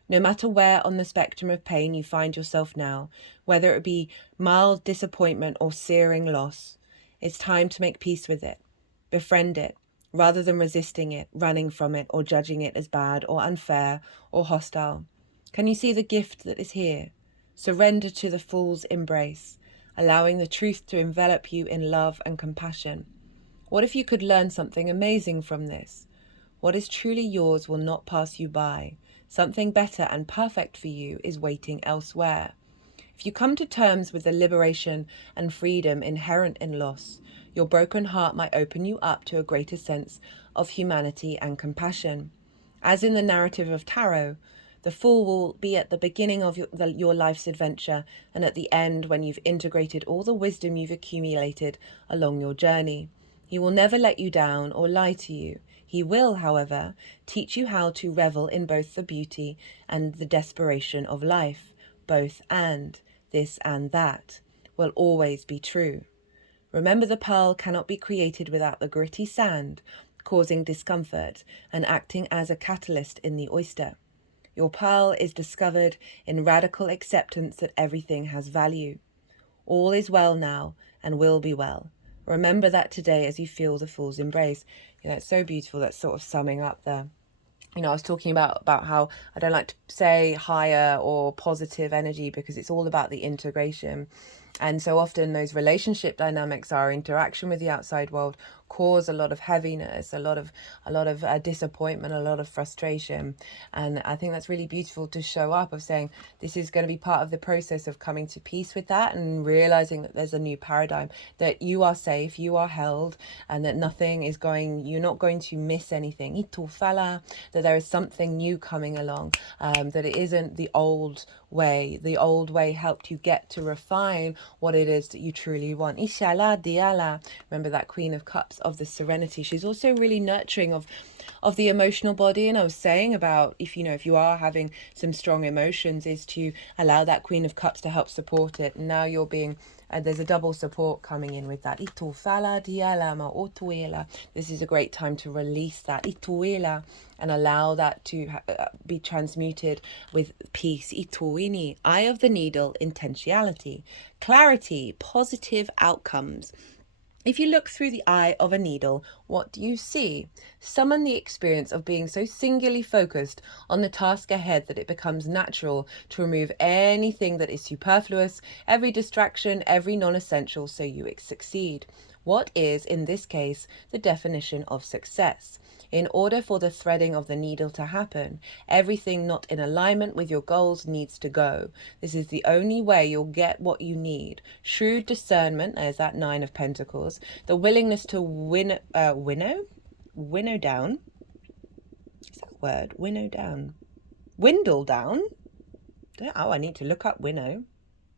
No matter where on the spectrum of pain you find yourself now, whether it be mild disappointment or searing loss, it's time to make peace with it. Befriend it, rather than resisting it, running from it, or judging it as bad or unfair or hostile. Can you see the gift that is here? Surrender to the Fool's Embrace, allowing the truth to envelop you in love and compassion. What if you could learn something amazing from this? What is truly yours will not pass you by. Something better and perfect for you is waiting elsewhere. If you come to terms with the liberation and freedom inherent in loss, your broken heart might open you up to a greater sense of humanity and compassion. As in the narrative of Tarot, the Fool will be at the beginning of your life's adventure and at the end when you've integrated all the wisdom you've accumulated along your journey. He will never let you down or lie to you. He will, however, teach you how to revel in both the beauty and the desperation of life. Both and, this and that, will always be true. Remember, the pearl cannot be created without the gritty sand, causing discomfort and acting as a catalyst in the oyster. Your pearl is discovered in radical acceptance that everything has value. All is well now and will be well. Remember that today as you feel the Fool's Embrace. It's so beautiful. That's sort of summing up there. I was talking about how I don't like to say higher or positive energy because it's all about the integration. And so often those relationship dynamics, our interaction with the outside world, cause a lot of heaviness, a lot of disappointment, a lot of frustration. And I think that's really beautiful to show up of saying this is going to be part of the process of coming to peace with that and realizing that there's a new paradigm, that you are safe, you are held, and that you're not going to miss anything. That there is something new coming along, that it isn't the old way. The old way helped you get to refine what it is that you truly want. Ishala diala. Remember that Queen of Cups of the Serenity. She's also really nurturing of the emotional body. And I was saying about if you are having some strong emotions, is to allow that Queen of Cups to help support it. And now you're being there's a double support coming in with that. This is a great time to release that and allow that to be transmuted with peace. Eye of the Needle, intentionality, clarity, positive outcomes. If you look through the eye of a needle, what do you see? Summon the experience of being so singularly focused on the task ahead that it becomes natural to remove anything that is superfluous, every distraction, every non-essential, so you succeed. What is, in this case, the definition of success? In order for the threading of the needle to happen, everything not in alignment with your goals needs to go. This is the only way you'll get what you need. Shrewd discernment, there's that Nine of Pentacles, the willingness to winnow down. Is that a word? Winnow down. Windle down. Oh, I need to look up winnow.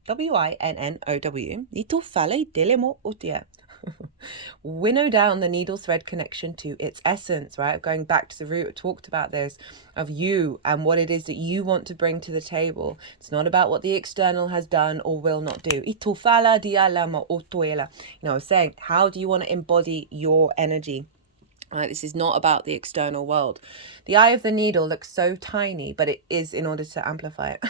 W-I-N-N-O-W. Winnow down the needle thread connection to its essence, right? Going back to the root, I talked about this, of you and what it is that you want to bring to the table. It's not about what the external has done or will not do. I was saying, how do you want to embody your energy? Right, this is not about the external world. The eye of the needle looks so tiny, but it is in order to amplify it.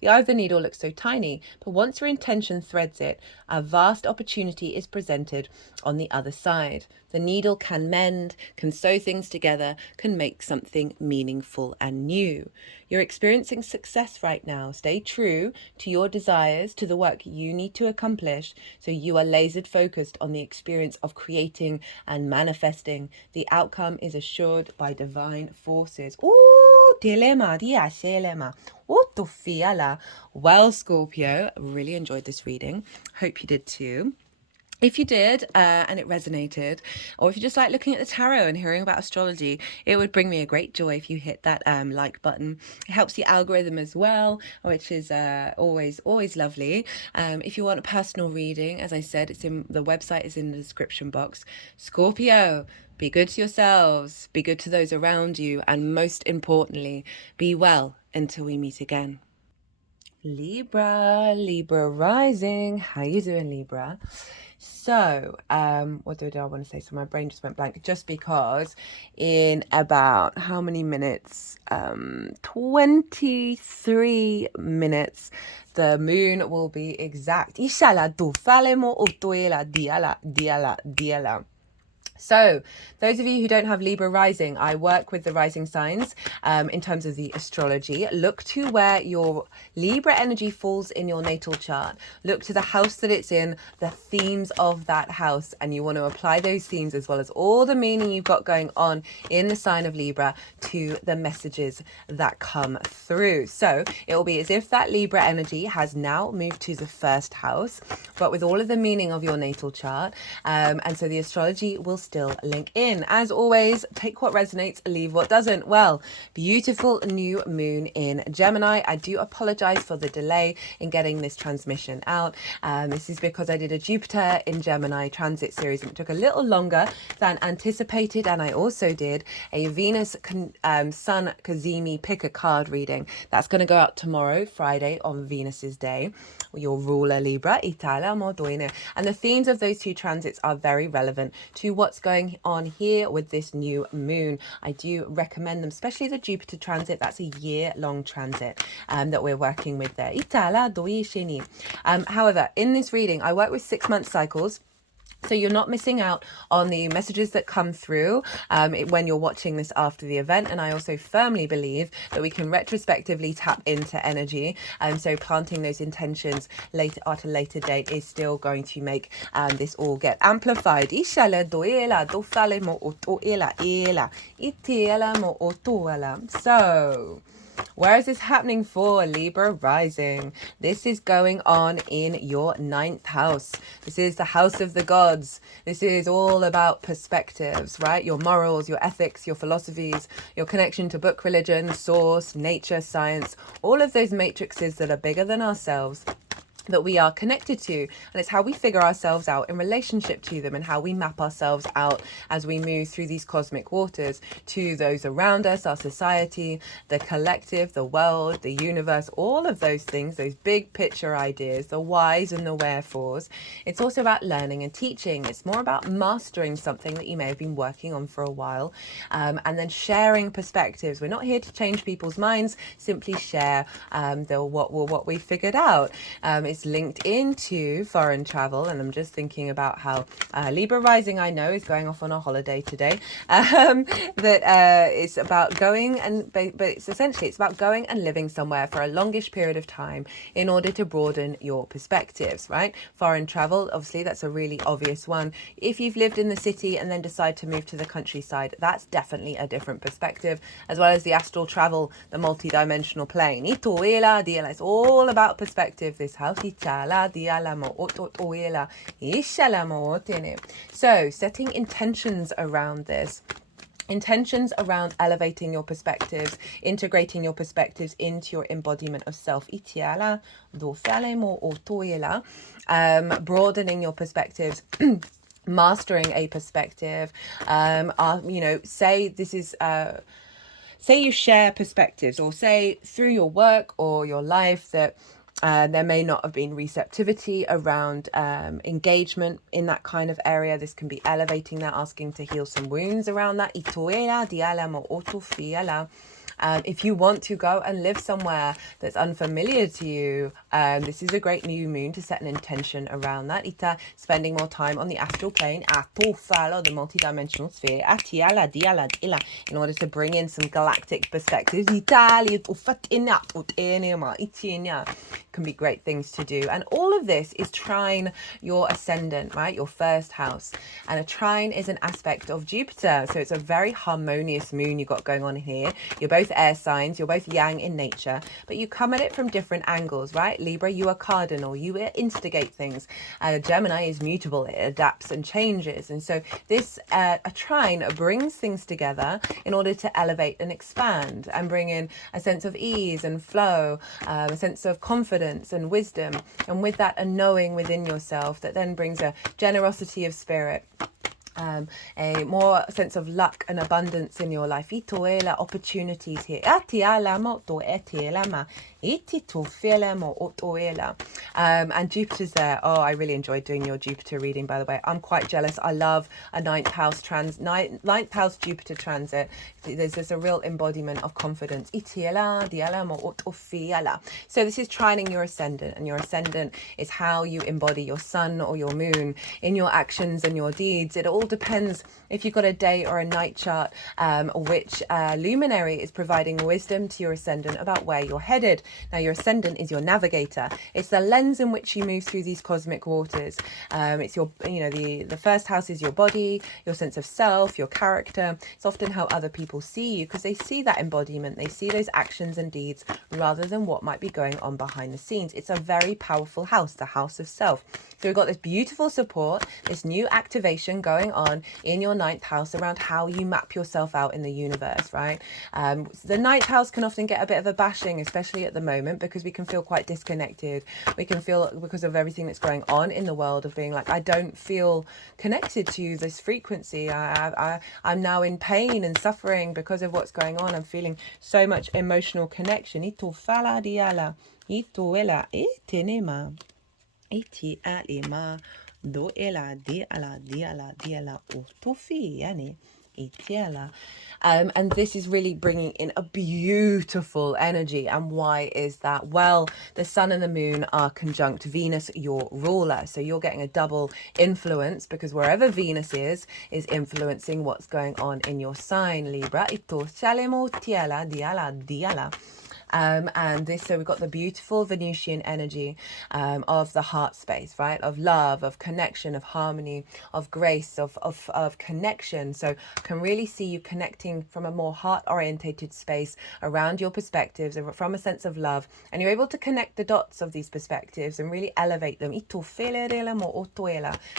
The eye of the needle looks so tiny, but once your intention threads it, a vast opportunity is presented on the other side. The needle can mend, can sew things together, can make something meaningful and new. You're experiencing success right now. Stay true to your desires, to the work you need to accomplish, so you are laser focused on the experience of creating and manifesting. The outcome is assured by divine forces. Ooh, dilema, dia selema. Well, Scorpio, really enjoyed this reading. Hope you did too. If you did and it resonated, or if you just like looking at the tarot and hearing about astrology, it would bring me a great joy if you hit that like button. It helps the algorithm as well, which is always lovely. If you want a personal reading, as I said, the website is in the description box. Scorpio, be good to yourselves, be good to those around you, and most importantly, be well until we meet again. Libra rising. How you doing, Libra? So, what did I want to say? So my brain just went blank just because in about how many minutes? 23 minutes. The moon will be exact. Inshallah, do falemo utoela diala. So those of you who don't have Libra rising, I work with the rising signs in terms of the astrology. Look to where your Libra energy falls in your natal chart. Look to the house that it's in, the themes of that house, and you want to apply those themes as well as all the meaning you've got going on in the sign of Libra to the messages that come through. So it will be as if that Libra energy has now moved to the first house, but with all of the meaning of your natal chart. And so the astrology will still link in. As always, take what resonates, leave what doesn't. Well, beautiful new moon in Gemini. I do apologize for the delay in getting this transmission out. This is because I did a Jupiter in Gemini transit series and it took a little longer than anticipated. And I also did a Venus Sun Kazemi pick a card reading. That's going to go out tomorrow, Friday, on Venus's day. Your ruler Libra, Italia Modoine. And the themes of those two transits are very relevant to what's going on here with this new moon. I do recommend them, especially the Jupiter transit. That's a year-long transit that we're working with there. Italia doi shini. However, in this reading, I work with 6-month cycles. So you're not missing out on the messages that come through when you're watching this after the event. And I also firmly believe that we can retrospectively tap into energy. So planting those intentions later at a later date is still going to make this all get amplified. So where is this happening for, Libra rising? This is going on in your 9th house. This is the house of the gods. This is all about perspectives, right? Your morals, your ethics, your philosophies, your connection to book, religion, source, nature, science, all of those matrices that are bigger than ourselves, that we are connected to, and it's how we figure ourselves out in relationship to them and how we map ourselves out as we move through these cosmic waters to those around us, our society, the collective, the world, the universe, all of those things, those big picture ideas, the whys and the wherefores. It's also about learning and teaching. It's more about mastering something that you may have been working on for a while, and then sharing perspectives. We're not here to change people's minds, simply share what we figured out. It's linked into foreign travel, and I'm just thinking about how Libra rising, I know, is going off on a holiday today. It's about going but it's essentially about going and living somewhere for a longish period of time in order to broaden your perspectives, right? Foreign travel, obviously, that's a really obvious one. If you've lived in the city and then decide to move to the countryside, that's definitely a different perspective, as well as the astral travel, the multi-dimensional plane. It's all about perspective, this house. So setting intentions around this. Intentions around elevating your perspectives, integrating your perspectives into your embodiment of self. Broadening your perspectives. Mastering a perspective. Say this is... say you share perspectives, or say through your work or your life that There may not have been receptivity around engagement in that kind of area. This can be elevating that, asking to heal some wounds around that. If you want to go and live somewhere that's unfamiliar to you, this is a great new moon to set an intention around that. Spending more time on the astral plane, the multidimensional sphere, in order to bring in some galactic perspectives. Can be great things to do. And all of this is trine your ascendant, right? Your first house. And a trine is an aspect of Jupiter. So it's a very harmonious moon you've got going on here. You're both air signs, you're both yang in nature, but you come at it from different angles, right? Libra, you are cardinal, you instigate things. Gemini is mutable, it adapts and changes. And so this a trine brings things together in order to elevate and expand and bring in a sense of ease and flow, a sense of confidence and wisdom, and with that a knowing within yourself that then brings a generosity of spirit, a more sense of luck and abundance in your life. Opportunities here. And Jupiter's there. Oh, I really enjoyed doing your Jupiter reading, by the way. I'm quite jealous. I love a ninth house Jupiter transit. There's just a real embodiment of confidence. So this is trining your ascendant, and your ascendant is how you embody your sun or your moon in your actions and your deeds. It all depends if you've got a day or a night chart, which luminary is providing wisdom to your ascendant about where you're headed. Now, your ascendant is your navigator. It's the lens in which you move through these cosmic waters. It's your, the first house is your body, your sense of self, your character. It's often how other people see you, because they see that embodiment. They see those actions and deeds rather than what might be going on behind the scenes. It's a very powerful house, the house of self. So we've got this beautiful support, this new activation going on in your ninth house around how you map yourself out in the universe, right? The ninth house can often get a bit of a bashing, especially at the moment, because we can feel quite disconnected. We can feel, because of everything that's going on in the world, of being like, I don't feel connected to this frequency. I'm now in pain and suffering because of what's going on. I'm feeling so much emotional connection. And this is really bringing in a beautiful energy. And why is that? Well, the sun and the moon are conjunct Venus, your ruler. So you're getting a double influence, because wherever Venus is influencing what's going on in your sign, Libra. And this, so we've got the beautiful Venusian energy of the heart space, right? Of love, of connection, of harmony, of grace, of connection. So I can really see you connecting from a more heart-orientated space around your perspectives, from a sense of love, and you're able to connect the dots of these perspectives and really elevate them.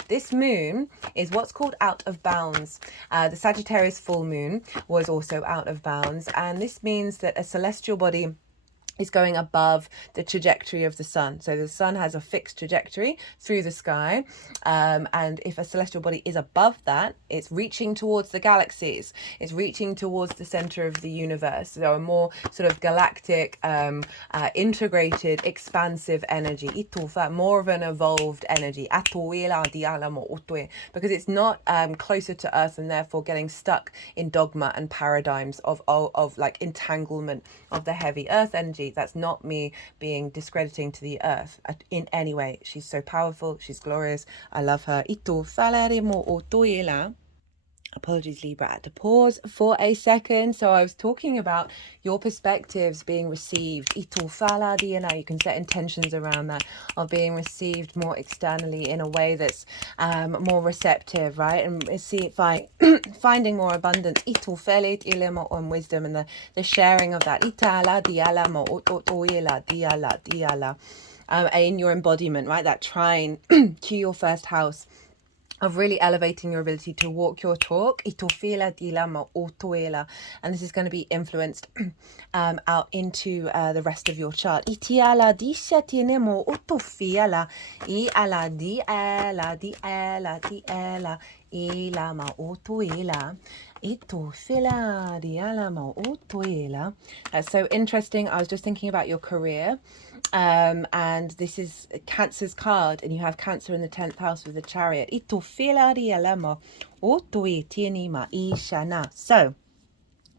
This moon is what's called out of bounds. The Sagittarius full moon was also out of bounds, and this means that a celestial body is going above the trajectory of the sun. So the sun has a fixed trajectory through the sky, and if a celestial body is above that, it's reaching towards the galaxies, it's reaching towards the center of the universe. So a more sort of galactic, integrated, expansive energy, more of an evolved energy, because it's not closer to Earth, and therefore getting stuck in dogma and paradigms of like entanglement of the heavy Earth energy. That's not me being discrediting to the Earth in any way. She's so powerful. She's glorious. I love her. Apologies, Libra. I had to pause for a second. So I was talking about your perspectives being received. You can set intentions around that, of being received more externally in a way that's more receptive, right? And finding more abundance. On wisdom, and the sharing of that. In your embodiment, right? That trine to your first house, of really elevating your ability to walk your talk. And this is going to be influenced out into the rest of your chart. That's so interesting. I was just thinking about your career And this is Cancer's card, and you have Cancer in the 10th house with the Chariot. So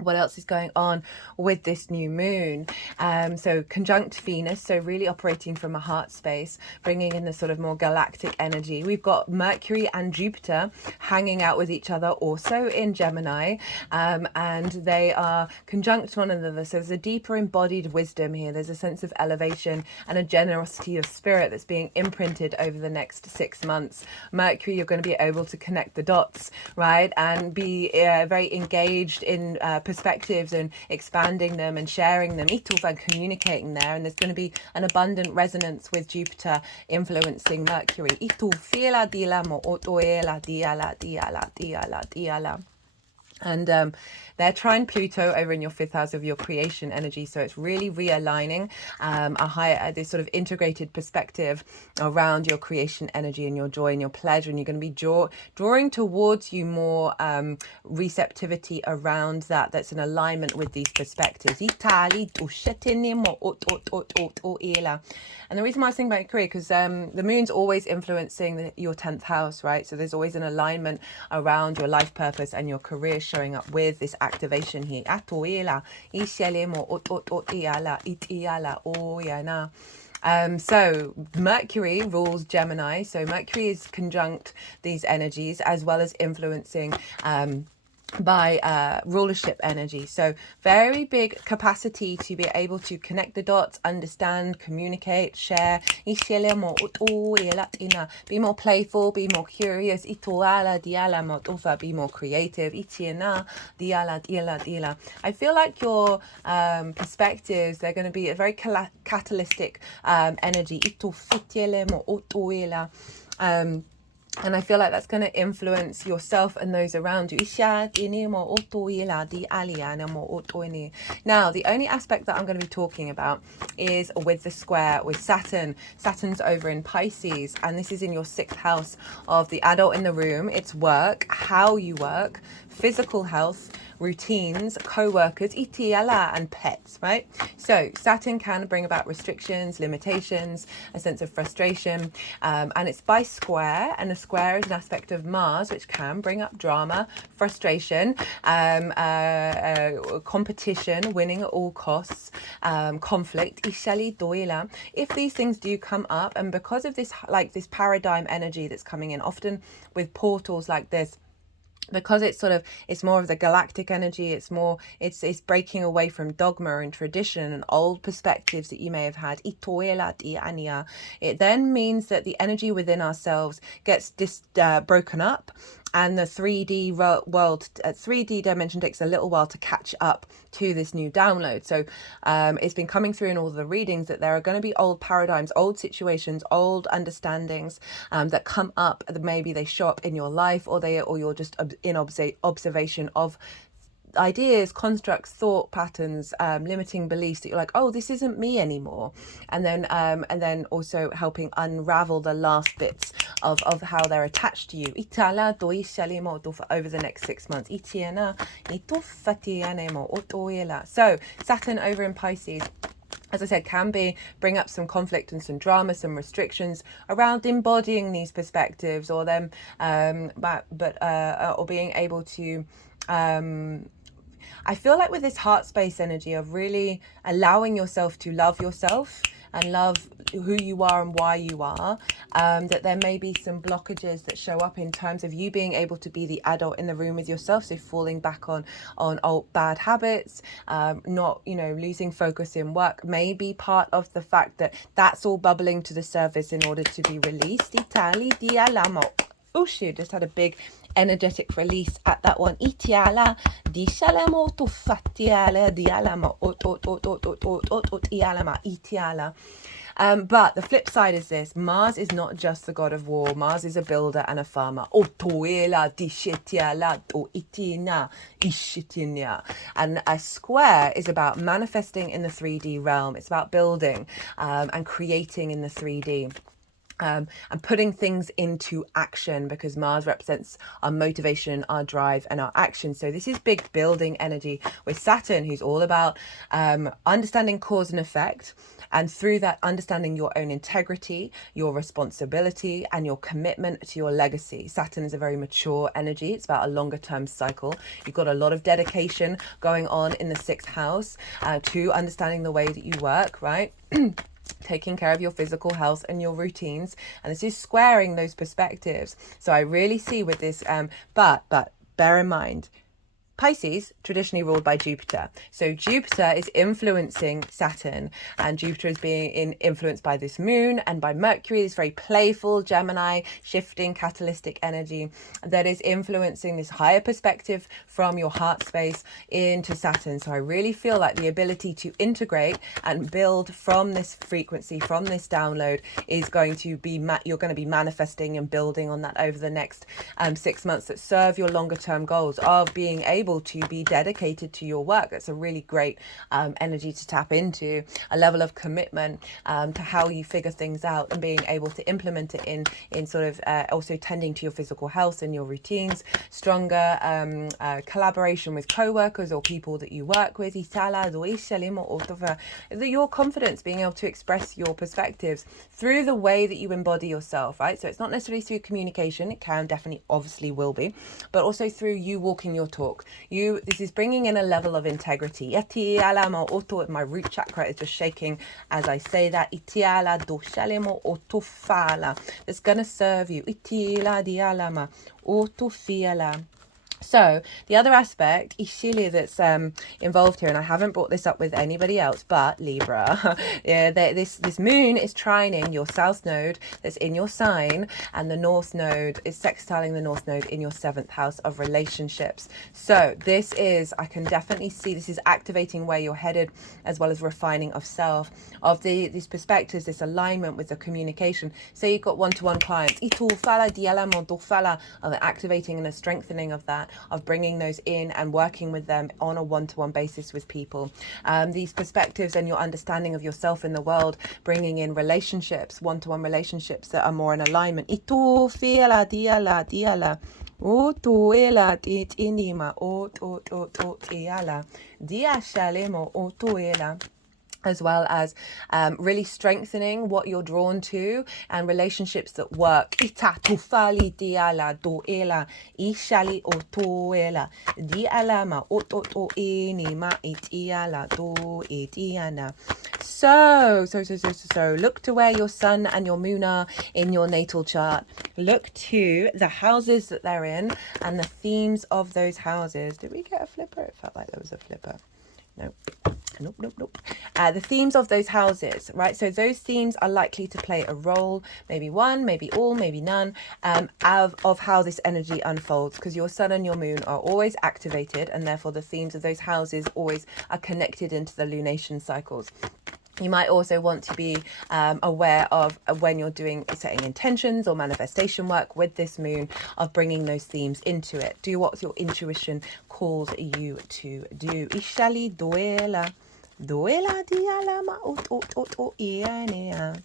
what else is going on with this new moon? So conjunct Venus, so really operating from a heart space, bringing in the sort of more galactic energy. We've got Mercury and Jupiter hanging out with each other, also in Gemini, and they are conjunct one another. So there's a deeper embodied wisdom here. There's a sense of elevation and a generosity of spirit that's being imprinted over the next 6 months. Mercury, you're going to be able to connect the dots, right, and be very engaged in perspectives and expanding them and sharing them, and communicating there. And there's going to be an abundant resonance with Jupiter influencing Mercury. And they're trine Pluto over in your 5th house of your creation energy, so it's really realigning a higher, this sort of integrated perspective around your creation energy and your joy and your pleasure, and you're going to be drawing towards you more receptivity around that, that's in alignment with these perspectives. And the reason why I was thinking about career, because the moon's always influencing your 10th house, right? So there's always an alignment around your life purpose and your career showing up with this activation here. So Mercury rules Gemini. So Mercury is conjunct these energies as well as influencing by rulership energy. So very big capacity to be able to connect the dots, understand, communicate, share. Be more playful, be more curious, be more creative. I feel like your perspectives, they're going to be a very catalytic energy. And I feel like that's going to influence yourself and those around you. Now, the only aspect that I'm going to be talking about is with the square with Saturn. Saturn's over in Pisces, and this is in your 6th house of the adult in the room. It's work, how you work, physical health, routines, co-workers, and pets, right? So Saturn can bring about restrictions, limitations, a sense of frustration, and it's by square, and a square is an aspect of Mars, which can bring up drama, frustration, competition, winning at all costs, conflict. If these things do come up, and because of this, like this paradigm energy that's coming in, often with portals like this, because it's more of the galactic energy, it's breaking away from dogma and tradition and old perspectives that you may have had. It then means that the energy within ourselves gets broken up, and the 3D world, 3D dimension takes a little while to catch up to this new download. So it's been coming through in all the readings that there are going to be old paradigms, old situations, old understandings that come up. Maybe they show up in your life, or you're just in observation of ideas, constructs, thought patterns, limiting beliefs that you're like, oh, this isn't me anymore. And then also helping unravel the last bits of how they're attached to you over the next 6 months. So Saturn over in Pisces, as I said, can bring up some conflict and some drama, some restrictions around embodying these perspectives, or them, or being able to. I feel like with this heart space energy of really allowing yourself to love yourself and love who you are and why you are, that there may be some blockages that show up in terms of you being able to be the adult in the room with yourself. So falling back on old bad habits, not, losing focus in work may be part of the fact that that's all bubbling to the surface in order to be released. Oh shoot, just had a big energetic release at that one. But the flip side is this: Mars is not just the god of war. Mars is a builder and a farmer. And a square is about manifesting in the 3D realm. It's about building and creating in the 3D. and putting things into action, because Mars represents our motivation, our drive, and our action. So this is big building energy with Saturn, who's all about understanding cause and effect, and through that understanding your own integrity, your responsibility, and your commitment to your legacy. Saturn is a very mature energy. It's about a longer term cycle. You've got a lot of dedication going on in the 6th house to understanding the way that you work, right? Taking care of your physical health and your routines, and this is squaring those perspectives. So I really see with this but bear in mind, Pisces traditionally ruled by Jupiter. So Jupiter is influencing Saturn, and Jupiter is being influenced by this moon and by Mercury, this very playful Gemini, shifting, catalytic energy that is influencing this higher perspective from your heart space into Saturn. So I really feel like the ability to integrate and build from this frequency, from this download, is going to be, you're going to be manifesting and building on that over the next 6 months, that serve your longer term goals of being able to be dedicated to your work. That's a really great energy to tap into, a level of commitment to how you figure things out and being able to implement it in sort of also tending to your physical health and your routines, stronger collaboration with co-workers or people that you work with, your confidence, being able to express your perspectives through the way that you embody yourself, right? So it's not necessarily through communication, it can definitely obviously will be, but also through you walking your talk. This is bringing in a level of integrity. My root chakra is just shaking as I say that. That's going to serve you. So the other aspect, Ishilia, that's involved here, and I haven't brought this up with anybody else but Libra. Yeah, this moon is trining your south node that's in your sign, and the north node is sextiling the north node in your 7th house of relationships. So this is, I can definitely see this is activating where you're headed, as well as refining of self, of these perspectives, this alignment with the communication. Say you've got one-to-one clients, of activating and a strengthening of that, of bringing those in and working with them on a one-to-one basis with people. These perspectives and your understanding of yourself in the world, bringing in relationships, one-to-one relationships that are more in alignment. As well as really strengthening what you're drawn to and relationships that work. So look to where your sun and your moon are in your natal chart. Look to the houses that they're in and the themes of those houses. Did we get a flipper? It felt like there was a flipper. Nope. The themes of those houses, right? So those themes are likely to play a role, maybe one, maybe all, maybe none, of how this energy unfolds, because your sun and your moon are always activated, and therefore the themes of those houses always are connected into the lunation cycles. You might also want to be aware of when you're setting intentions or manifestation work with this moon, of bringing those themes into it. Do what your intuition calls you to do. Ishali duela diala ma o ianea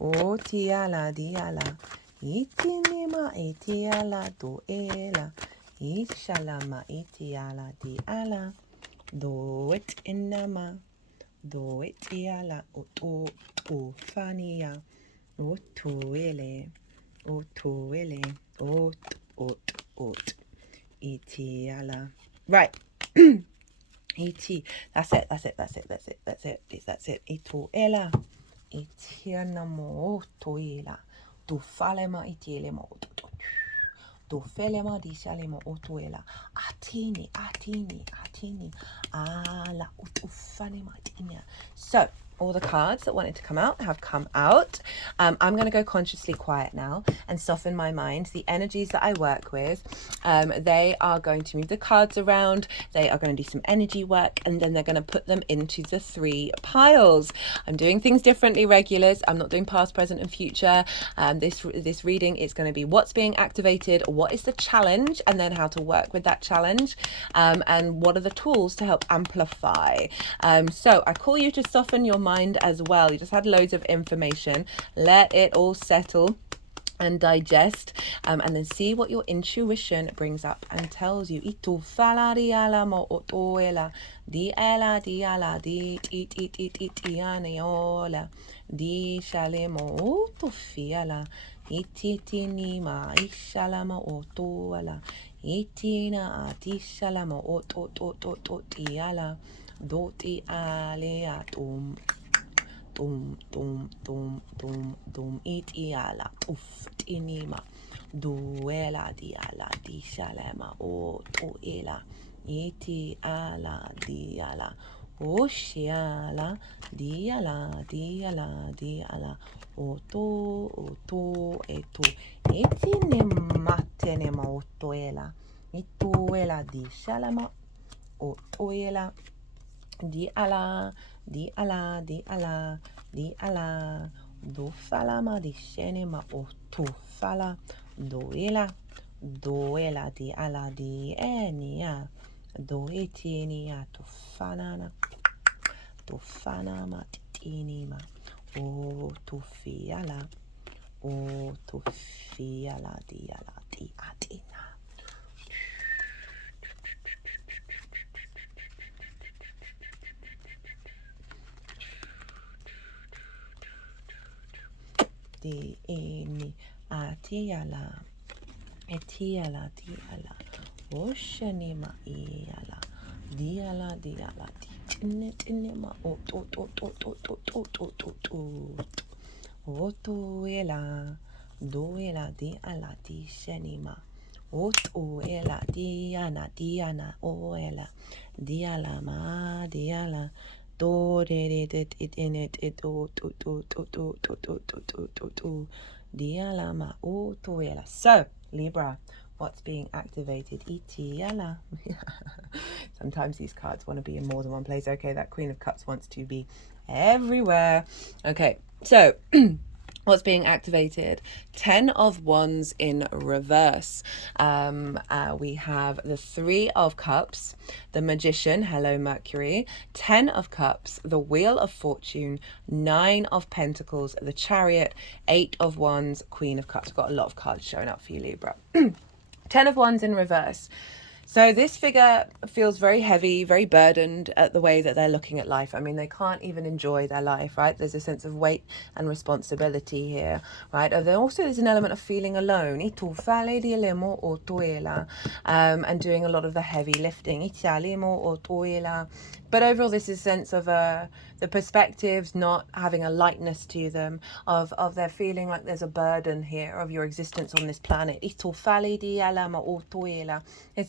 o tiala diala itinima etiala duela ishalama etiala diala do it inama. Do it iala o fania o tuele itiala. Right. Et. That's it. Ituela itianamo toila. Tu falema itielemo. Do felema di shalemo otuela atini ala utufanema tinia. So all the cards that wanted to come out have come out. I'm going to go consciously quiet now and soften my mind. The energies that I work with, they are going to move the cards around. They are going to do some energy work, and then they're going to put them into the 3 piles. I'm doing things differently, regulars. I'm not doing past, present, and future. This reading is going to be what's being activated, what is the challenge, and then how to work with that challenge, and what are the tools to help amplify. So I call you to soften your mind mind as well. You just had loads of information. Let it all settle and digest, and then see what your intuition brings up and tells you. Itu fala di ala mo otoela di ala di ala di it aniola di shalemo to fiala ititini ma ishalama otoala itina atishalama oto tiala doti aleatum dum itiala inima duela diala di shalema o toela iti ala diala oshiala diala oto eto etine matene ma otoela ituela di shalema otoela diala do fala ma di shene ma o tu fala doela di ala di enia do etinia to fana ma titini ma o tu fiala di ala di atina. Di ini atiala etiala oshani ma iala diala tinne ma o to ela doela di ala di shenima ela diana oela diala ma diala do it in it dialama o toela. So Libra, what's being activated? Itiala. Sometimes these cards want to be in more than one place. Okay, that Queen of Cups wants to be everywhere. Okay, so what's being activated? 10 of Wands in reverse. We have the 3 of Cups, the Magician, hello Mercury, 10 of Cups, the Wheel of Fortune, 9 of Pentacles, the Chariot, 8 of Wands, Queen of Cups. I've got a lot of cards showing up for you, Libra. 10 of Wands in reverse. So this figure feels very heavy, very burdened at the way that they're looking at life. I mean, they can't even enjoy their life, right? There's a sense of weight and responsibility here, right? And then also there's an element of feeling alone. And doing a lot of the heavy lifting. But overall, this is a sense of the perspectives not having a lightness to them, of their feeling like there's a burden here of your existence on this planet. It's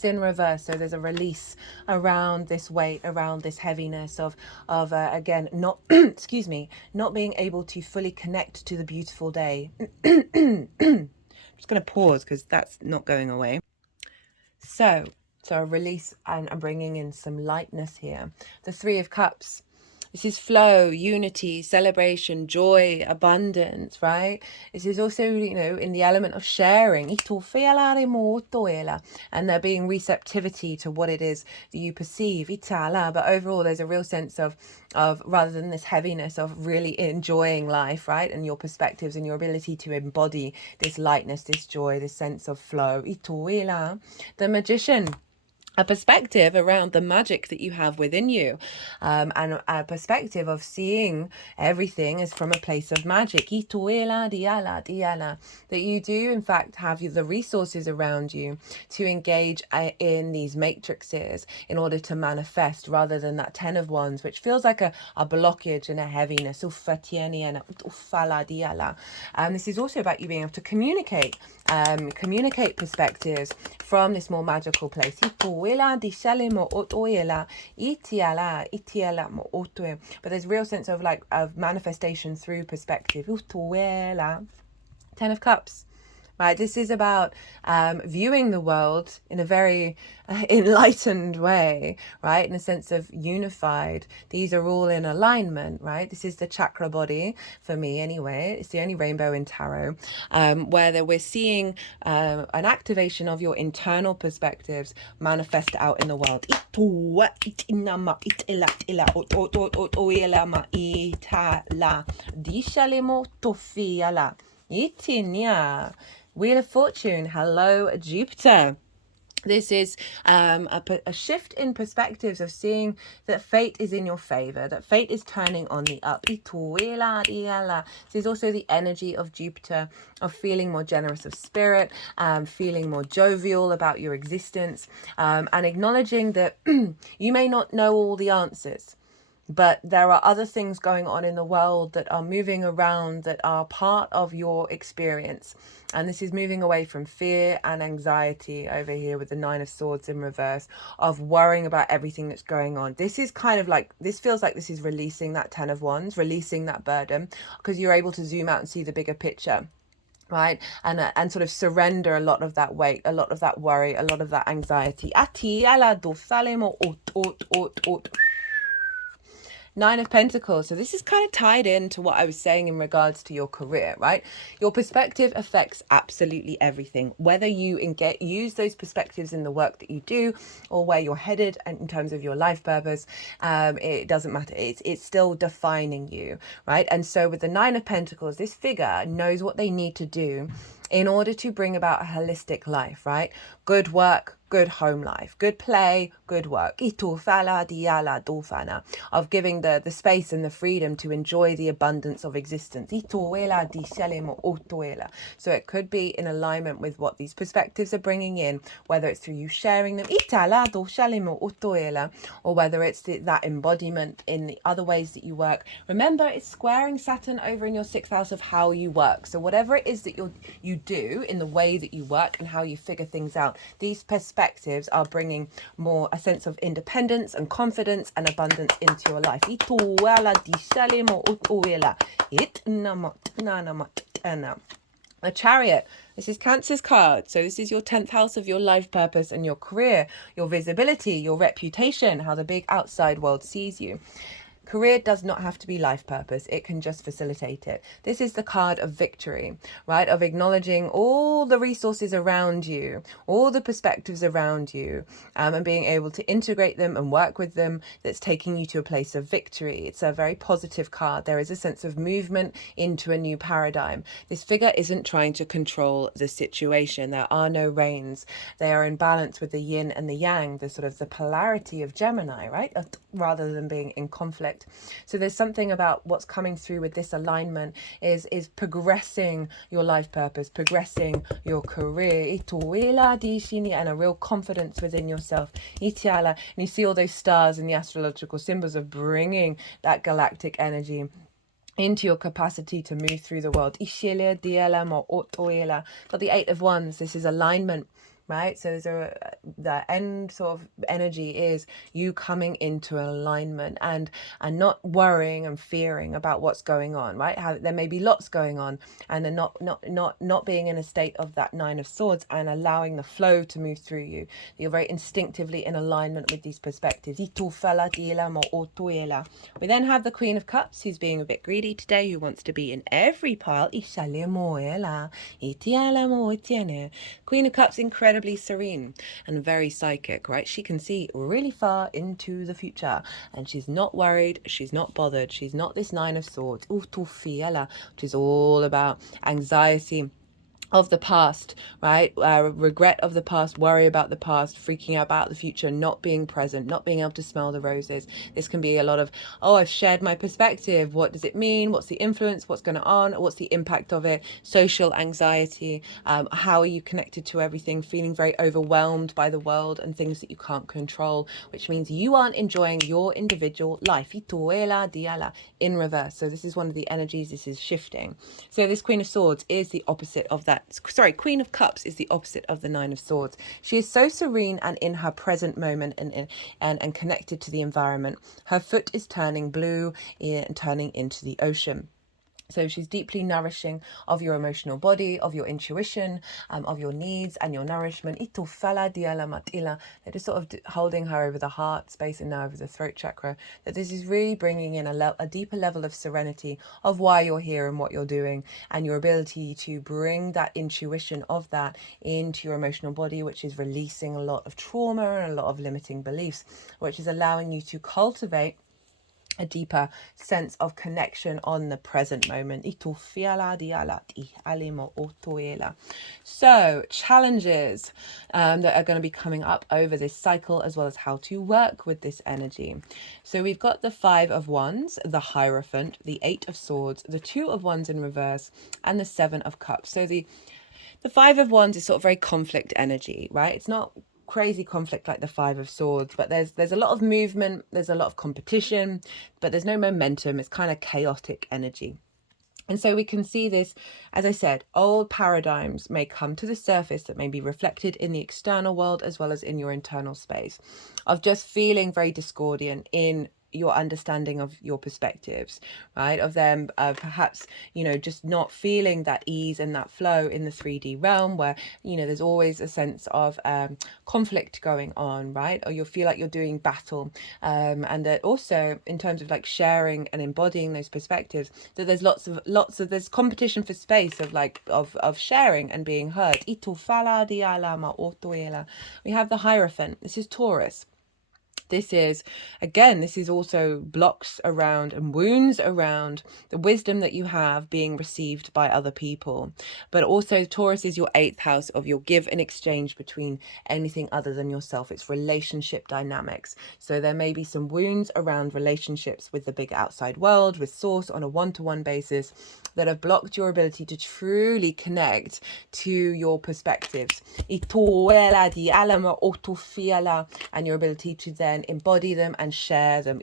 in reverse, so there's a release around this weight, around this heaviness of again, not excuse me, not being able to fully connect to the beautiful day. I'm just going to pause because that's not going away. So a release, and I'm bringing in some lightness here. The 3 of Cups. This is flow, unity, celebration, joy, abundance, right? This is also, you know, in the element of sharing. And there being receptivity to what it is that you perceive. But overall, there's a real sense of rather than this heaviness, of really enjoying life, right? And your perspectives and your ability to embody this lightness, this joy, this sense of flow. The Magician. A perspective around the magic that you have within you, and a perspective of seeing everything as from a place of magic. That you do in fact have the resources around you to engage in these matrices in order to manifest, rather than that 10 of Wands, which feels like a blockage and a heaviness. This is also about you being able to communicate perspectives from this more magical place. But there's real sense of of manifestation through perspective. 10 of Cups. right? This is about viewing the world in a very enlightened way, right? In a sense of unified. These are all in alignment, right? This is the chakra body for me anyway. It's the only rainbow in tarot, where we're seeing an activation of your internal perspectives manifest out in the world. Wheel of Fortune. Hello, Jupiter. This is a shift in perspectives of seeing that fate is in your favor, that fate is turning on the up. This is also the energy of Jupiter, of feeling more generous of spirit, feeling more jovial about your existence, and acknowledging that you may not know all the answers, but there are other things going on in the world that are moving around, that are part of your experience. And this is moving away from fear and anxiety over here with the Nine of Swords in reverse, of worrying about everything that's going on. This is kind of like, this feels like this is releasing that Ten of Wands, releasing that burden, because you're able to zoom out and see the bigger picture. Right, and sort of surrender a lot of that weight, a lot of that worry, a lot of that anxiety. Nine of Pentacles. So this is kind of tied into what I was saying in regards to your career, right? Your perspective affects absolutely everything, whether you use those perspectives in the work that you do or where you're headed and in terms of your life purpose. It doesn't matter. It's still defining you, right? And so with the Nine of Pentacles, this figure knows what they need to do in order to bring about a holistic life, right? Good work, good home life, good play, good work. Of giving the space and the freedom to enjoy the abundance of existence. So it could be in alignment with what these perspectives are bringing in, whether it's through you sharing them, or whether it's that embodiment in the other ways that you work. Remember, it's squaring Saturn over in your 6th house of how you work. So whatever it is that you do in the way that you work and how you figure things out, these perspectives are bringing more a sense of independence and confidence and abundance into your life. A Chariot. This is Cancer's card. So this is your 10th house of your life purpose and your career, your visibility, your reputation, how the big outside world sees you. Career does not have to be life purpose. It can just facilitate it. This is the card of victory, right? Of acknowledging all the resources around you, all the perspectives around you, and being able to integrate them and work with them. That's taking you to a place of victory. It's a very positive card. There is a sense of movement into a new paradigm. This figure isn't trying to control the situation. There are no reins. They are in balance with the yin and the yang, the sort of the polarity of Gemini, right? Rather than being in conflict. So there's something about what's coming through with this alignment is progressing your life purpose, progressing your career, and a real confidence within yourself. And you see all those stars in the astrological symbols of bringing that galactic energy into your capacity to move through the world. Got the Eight of Wands. This is alignment, right? So the end sort of energy is you coming into alignment and not worrying and fearing about what's going on, right? How there may be lots going on, and then not being in a state of that Nine of Swords and allowing the flow to move through you. You're very instinctively in alignment with these perspectives. We then have the Queen of Cups, who's being a bit greedy today, who wants to be in every pile. Queen of Cups, incredibly serene and very psychic, right? She can see really far into the future, and she's not worried, she's not bothered, she's not this Nine of Swords, which is all about anxiety of the past, right? Regret of the past, worry about the past, freaking out about the future, not being present, not being able to smell the roses. This can be a lot of, oh, I've shared my perspective. What does it mean? What's the influence? What's going on? What's the impact of it? Social anxiety. How are you connected to everything? Feeling very overwhelmed by the world and things that you can't control, which means you aren't enjoying your individual life. In reverse. So this is one of the energies. This is shifting. So this Queen of Swords is the opposite of that. Sorry, Queen of Cups is the opposite of the Nine of Swords. She is so serene and in her present moment and connected to the environment. Her foot is turning blue and turning into the ocean. So she's deeply nourishing of your emotional body, of your intuition, of your needs and your nourishment. They're just sort of holding her over the heart space and now over the throat chakra. That this is really bringing in a deeper level of serenity of why you're here and what you're doing, and your ability to bring that intuition of that into your emotional body, which is releasing a lot of trauma and a lot of limiting beliefs, which is allowing you to cultivate a deeper sense of connection on the present moment. So challenges that are going to be coming up over this cycle, as well as how to work with this energy. So we've got the 5 of Wands, the Hierophant, the 8 of Swords, the 2 of Wands in reverse, and the 7 of Cups. So the 5 of Wands is sort of very conflict energy, right? It's not crazy conflict like the 5 of Swords, but there's a lot of movement, there's a lot of competition, but there's no momentum. It's kind of chaotic energy. And so we can see this, as I said, old paradigms may come to the surface that may be reflected in the external world as well as in your internal space, of just feeling very discordant in your understanding of your perspectives, right? Of them perhaps, just not feeling that ease and that flow in the 3D realm, where, there's always a sense of conflict going on, right? Or you'll feel like you're doing battle. And that also in terms of like sharing and embodying those perspectives, that there's lots of there's competition for space of sharing and being heard. We have the Hierophant. This is Taurus. This is also blocks around and wounds around the wisdom that you have being received by other people. But also Taurus is your 8th house of your give and exchange between anything other than yourself. It's relationship dynamics. So there may be some wounds around relationships with the big outside world, with source on a one-to-one basis, that have blocked your ability to truly connect to your perspectives. And your ability to then embody them and share them.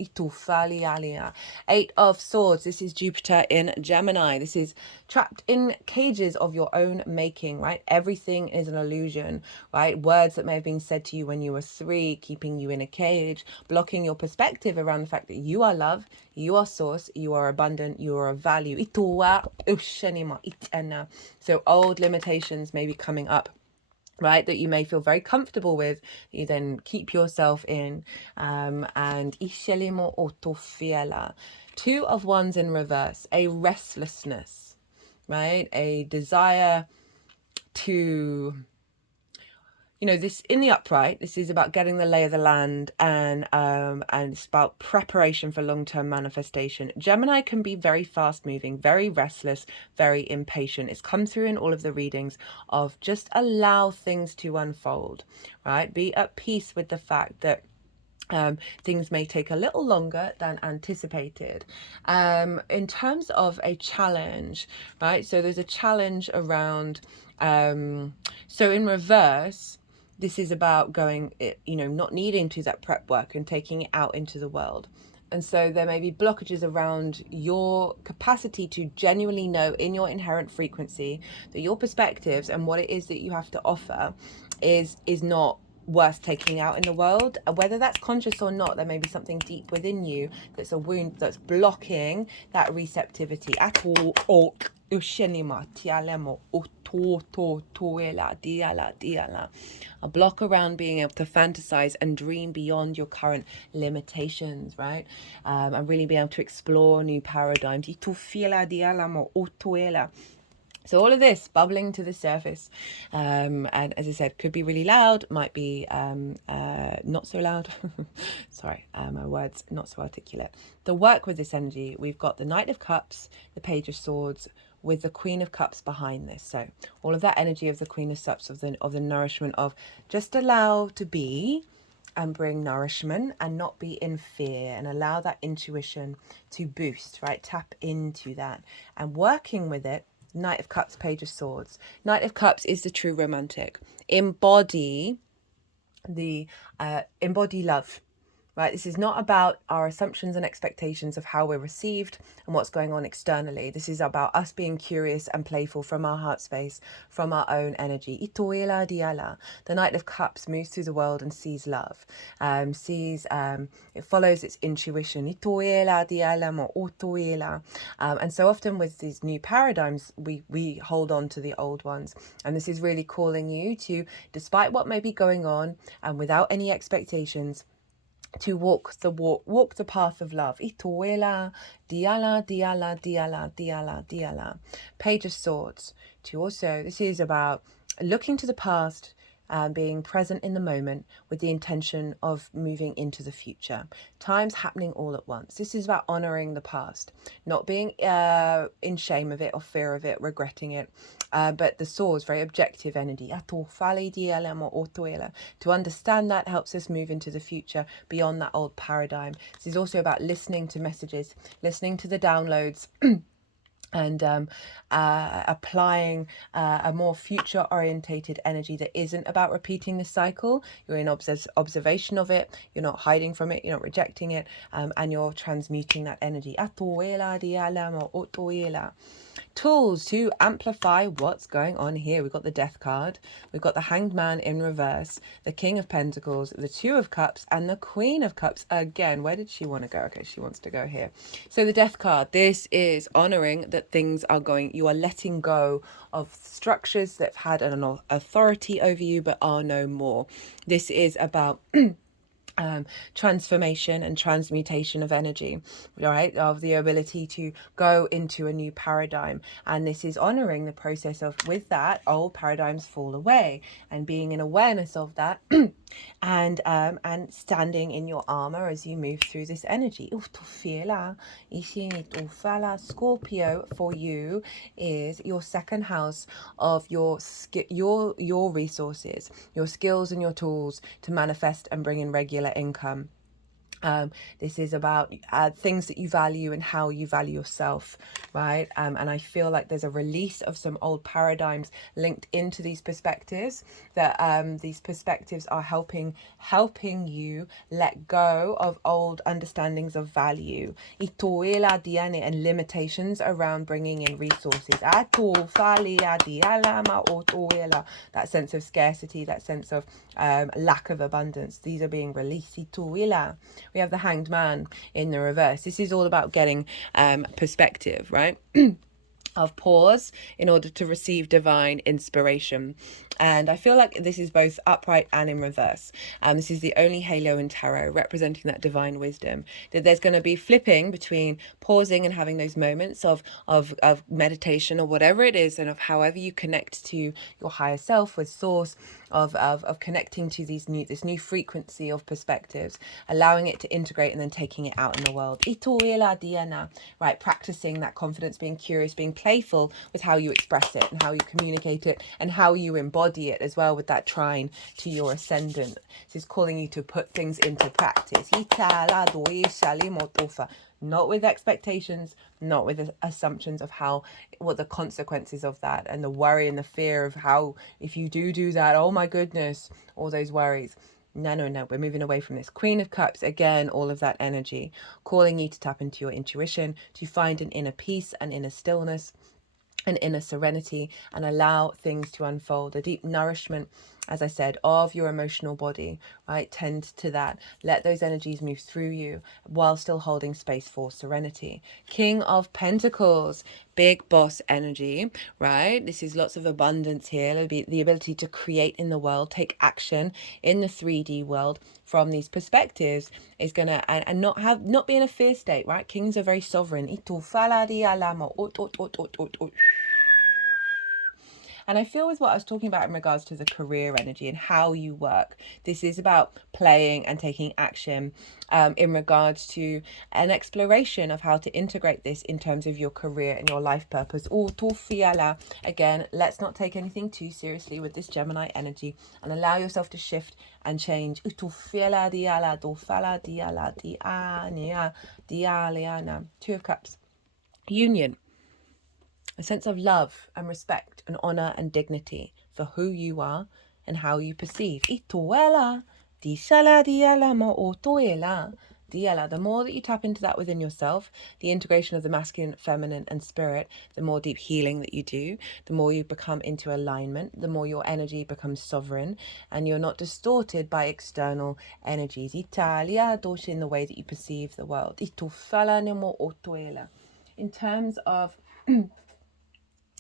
8 of Swords. This is Jupiter in Gemini. This is trapped in cages of your own making, right? Everything is an illusion, right? Words that may have been said to you when you were 3, keeping you in a cage, blocking your perspective around the fact that you are love, you are source, you are abundant, you are of value. So old limitations may be coming up, right, that you may feel very comfortable with, you then keep yourself in. And 2 of Wands in reverse, a restlessness, right, a desire to, this in the upright, this is about getting the lay of the land, and it's about preparation for long-term manifestation. Gemini can be very fast moving, very restless, very impatient. It's come through in all of the readings of just allow things to unfold, right? Be at peace with the fact that things may take a little longer than anticipated. In terms of a challenge, right? So there's a challenge around, so in reverse, this is about going, not needing to that prep work and taking it out into the world. And so there may be blockages around your capacity to genuinely know in your inherent frequency that your perspectives and what it is that you have to offer is not worth taking out in the world. Whether that's conscious or not, there may be something deep within you that's a wound that's blocking that receptivity. A block around being able to fantasize and dream beyond your current limitations, right? And really be able to explore new paradigms. So all of this bubbling to the surface, and as I said, could be really loud, might be not so loud. Sorry, my words not so articulate. The work with this energy, we've got the Knight of Cups, the Page of Swords, with the Queen of Cups behind this. So all of that energy of the Queen of Cups, of the nourishment of just allow to be and bring nourishment and not be in fear, and allow that intuition to boost, right? Tap into that and working with it. Knight of Cups, Page of Swords. Knight of Cups is the true romantic. Embody love, right? This is not about our assumptions and expectations of how we're received and what's going on externally. This is about us being curious and playful from our heart space, from our own energy. Itoela diala. The Knight of Cups moves through the world and sees love, it follows its intuition. Itoela diala mo otoela. And so often with these new paradigms, we hold on to the old ones. And this is really calling you to, despite what may be going on and without any expectations, to walk the path of love. Itoela, diala, diala, diala, diala, diala. Page of Swords. To also, this is about looking to the past, being present in the moment with the intention of moving into the future. Time's happening all at once. This is about honoring the past, not being in shame of it or fear of it, regretting it. But the swords, very objective energy. To understand that helps us move into the future beyond that old paradigm. This is also about listening to messages, listening to the downloads, and applying a more future orientated energy that isn't about repeating the cycle. You're in observation of it, you're not hiding from it, you're not rejecting it, and you're transmuting that energy. Tools to amplify what's going on here. We've got the Death card, we've got the Hanged Man in reverse, the King of Pentacles, the Two of Cups, and the Queen of Cups again. Where did she want to go? Okay, she wants to go here. So the Death card, this is honoring that things are going, you are letting go of structures that have had an authority over you but are no more. This is about transformation and transmutation of energy, right? Of the ability to go into a new paradigm. And this is honoring the process of, with that, old paradigms fall away and being in awareness of that and standing in your armor as you move through this energy. Scorpio for you is your second house of your resources, your skills and your tools to manifest and bring in regular income. This is about things that you value and how you value yourself, right? And I feel like there's a release of some old paradigms linked into these perspectives, that these perspectives are helping you let go of old understandings of value and limitations around bringing in resources. That sense of scarcity, that sense of lack of abundance, these are being released. We have the Hanged Man in the reverse. This is all about getting perspective, right? Of pause in order to receive divine inspiration. And I feel like this is both upright and in reverse. This is the only halo in tarot representing that divine wisdom, that there's going to be flipping between pausing and having those moments of meditation or whatever it is, and of however you connect to your higher self with source, of connecting to this new frequency of perspectives, allowing it to integrate and then taking it out in the world. Right, practicing that confidence, being curious, being playful with how you express it and how you communicate it and how you embody it as well, with that trine to your ascendant. This is calling you to put things into practice. Not with expectations, not with assumptions of what the consequences of that, and the worry and the fear of how, if you do that, oh my goodness, all those worries. No, we're moving away from this. Queen of Cups, again, all of that energy, calling you to tap into your intuition, to find an inner peace and inner stillness, an inner serenity, and allow things to unfold. A deep nourishment, as I said, of your emotional body, right? Tend to that. Let those energies move through you while still holding space for serenity. King of Pentacles, big boss energy, right? This is lots of abundance here. It'll be the ability to create in the world, take action in the 3D world from these perspectives is gonna, and not be in a fear state, right? Kings are very sovereign. And I feel with what I was talking about in regards to the career energy and how you work, this is about playing and taking action in regards to an exploration of how to integrate this in terms of your career and your life purpose. Again, let's not take anything too seriously with this Gemini energy and allow yourself to shift and change. Two of Cups. Union. A sense of love and respect and honor and dignity for who you are and how you perceive. Dishala diala mo otoela. Diala. The more that you tap into that within yourself, the integration of the masculine, feminine, and spirit, the more deep healing that you do, the more you become into alignment, the more your energy becomes sovereign, and you're not distorted by external energies. Italia dosh in the way that you perceive the world. Itufala nemo otoela. In terms of,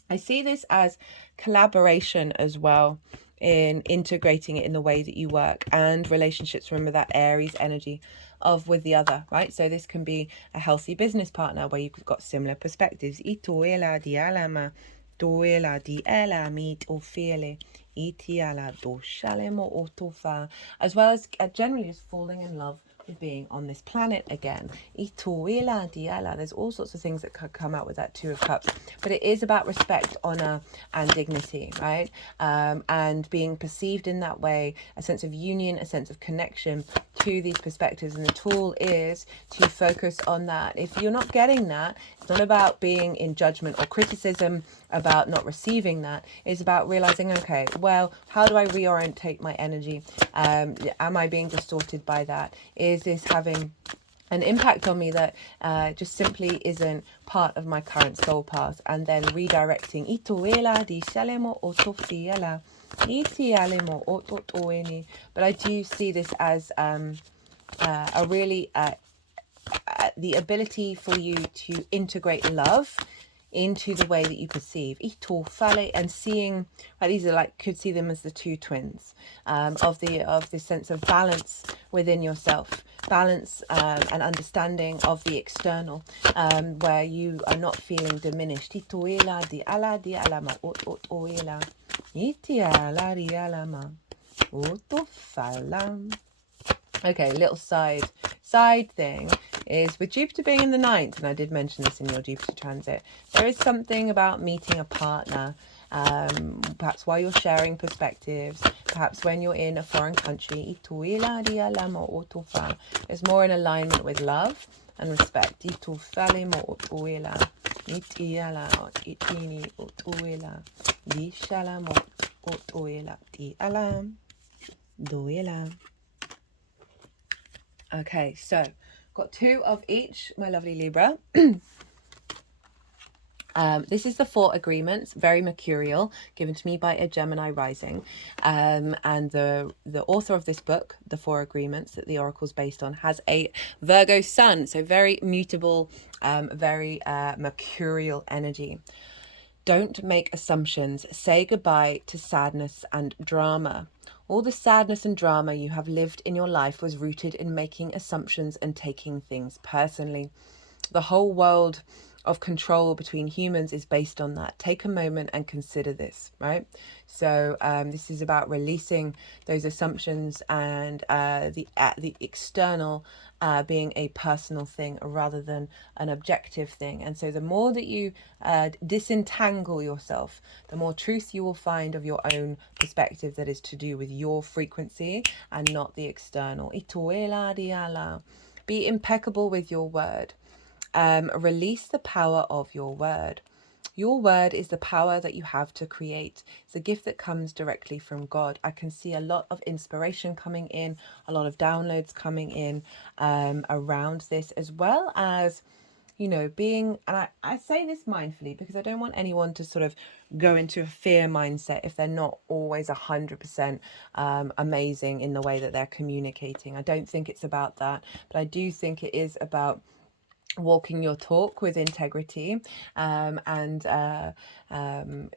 I see this as collaboration as well, in integrating it in the way that you work and relationships. Remember that Aries energy of with the other, right? So this can be a healthy business partner where you've got similar perspectives. Itoela di alama, doela di ela meet or feele, itiala do shalemo otofa, as well as generally just falling in love with being on this planet again. Itoela diala. There's all sorts of things that could come out with that Two of Cups, but it is about respect, honor, and dignity, right? And being perceived in that way, a sense of union, a sense of connection to these perspectives. And the tool is to focus on that. If you're not getting that, it's not about being in judgment or criticism about not receiving that. It's about realizing, okay, well, how do I reorientate my energy? Am I being distorted by that? Is this having an impact on me that just simply isn't part of my current soul path? And then redirecting. Itoela di shalemo otofiela. Itialemo ototoeni. But I do see this as a really the ability for you to integrate love into the way that you perceive and seeing, like, these are like, could see them as the two twins of this sense of balance within yourself, balance and understanding of the external, where you are not feeling diminished. Okay, little side thing is with Jupiter being in the ninth, and I did mention this in your Jupiter transit, there is something about meeting a partner, perhaps while you're sharing perspectives, perhaps when you're in a foreign country. There's more in alignment with love and respect. Okay, so got two of each, my lovely Libra. This is the Four Agreements, very mercurial, given to me by a Gemini rising. And the author of this book, The Four Agreements, that the oracle's based on, has a Virgo sun. So very mutable, very mercurial energy. Don't make assumptions. Say goodbye to sadness and drama. All the sadness and drama you have lived in your life was rooted in making assumptions and taking things personally. The whole world of control between humans is based on that. Take a moment and consider this, right? So this is about releasing those assumptions and the external being a personal thing rather than an objective thing. And so the more that you disentangle yourself, the more truth you will find of your own perspective that is to do with your frequency and not the external. Be impeccable with your word. Release the power of your word. Your word is the power that you have to create. It's a gift that comes directly from God. I can see a lot of inspiration coming in, a lot of downloads coming in around this, as well as, you know, being, and I say this mindfully because I don't want anyone to sort of go into a fear mindset if they're not always 100% amazing in the way that they're communicating. I don't think it's about that, but I do think it is about walking your talk with integrity, and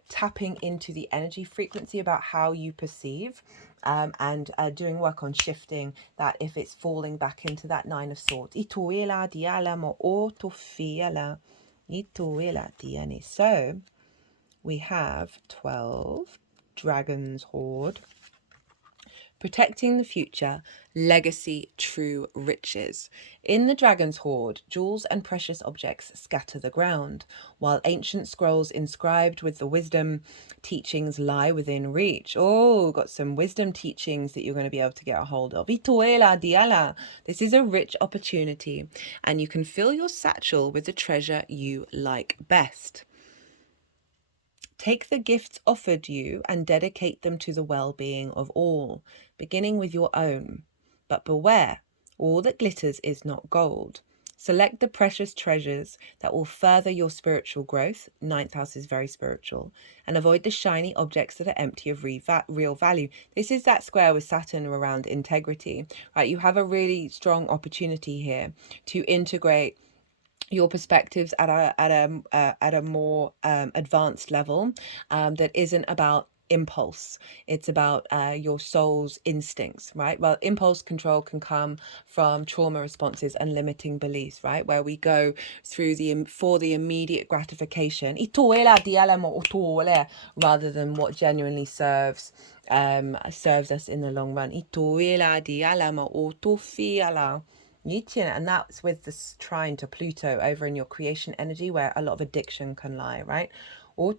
tapping into the energy frequency about how you perceive, and doing work on shifting that if it's falling back into that Nine of Swords. So we have 12 Dragon's Hoard. Protecting the future, legacy, true riches. In the Dragon's Hoard, jewels and precious objects scatter the ground, while ancient scrolls inscribed with the wisdom teachings lie within reach. Oh, got some wisdom teachings that you're going to be able to get a hold of. Ituela diala. This is a rich opportunity, and you can fill your satchel with the treasure you like best. Take the gifts offered you and dedicate them to the well-being of all, beginning with your own. But beware, all that glitters is not gold. Select the precious treasures that will further your spiritual growth. Ninth house is very spiritual. And avoid the shiny objects that are empty of real value. This is that square with Saturn around integrity, right? You have a really strong opportunity here to integrate your perspectives at a more advanced level that isn't about impulse. It's about your soul's instincts, right? Well, impulse control can come from trauma responses and limiting beliefs, right? Where we go through for the immediate gratification rather than what genuinely serves us in the long run. And that's with this trine to Pluto over in your creation energy, where a lot of addiction can lie, right? Know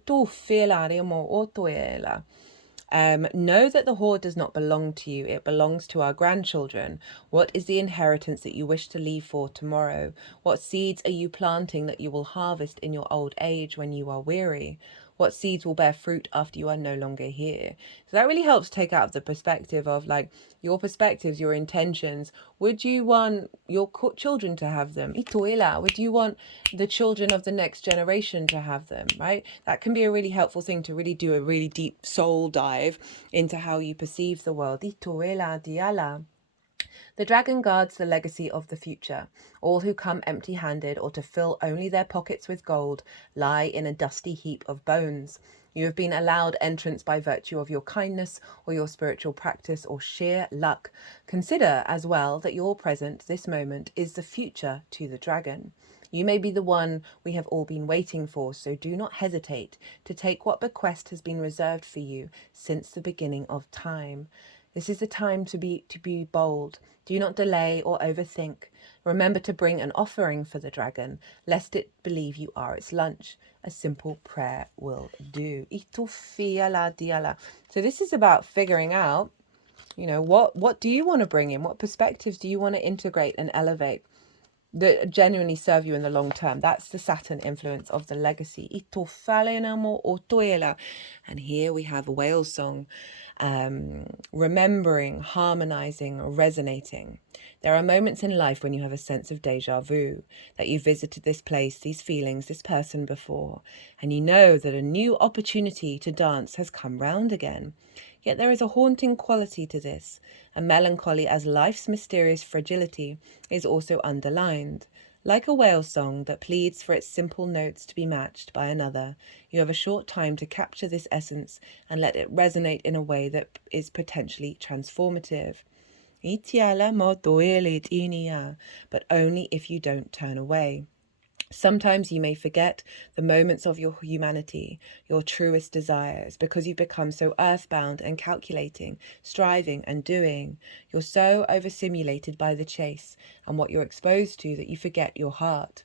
that the hoard does not belong to you. It belongs to our grandchildren. What is the inheritance that you wish to leave for tomorrow? What seeds are you planting that you will harvest in your old age when you are weary? What seeds will bear fruit after you are no longer here? So that really helps take out of the perspective of like your perspectives, your intentions. Would you want your children to have them? Would you want the children of the next generation to have them, right? That can be a really helpful thing to really do a really deep soul dive into how you perceive the world. The dragon guards the legacy of the future. All who come empty-handed or to fill only their pockets with gold lie in a dusty heap of bones. You have been allowed entrance by virtue of your kindness or your spiritual practice or sheer luck. Consider as well that your present, this moment, is the future to the dragon. You may be the one we have all been waiting for, so do not hesitate to take what bequest has been reserved for you since the beginning of time. This is the time to be bold. Do not delay or overthink. Remember to bring an offering for the dragon, lest it believe you are its lunch. A simple prayer will do. So this is about figuring out, what do you want to bring in? What perspectives do you want to integrate and elevate that genuinely serve you in the long term? That's the Saturn influence of the legacy. And here we have a whale song, remembering, harmonizing, resonating. There are moments in life when you have a sense of deja vu, that you visited this place, these feelings, this person before, and you know that a new opportunity to dance has come round again. Yet there is a haunting quality to this, a melancholy as life's mysterious fragility is also underlined. Like a whale song that pleads for its simple notes to be matched by another, you have a short time to capture this essence and let it resonate in a way that is potentially transformative. But only if you don't turn away. Sometimes you may forget the moments of your humanity, your truest desires, because you've become so earthbound and calculating, striving and doing. You're so overstimulated by the chase and what you're exposed to that you forget your heart.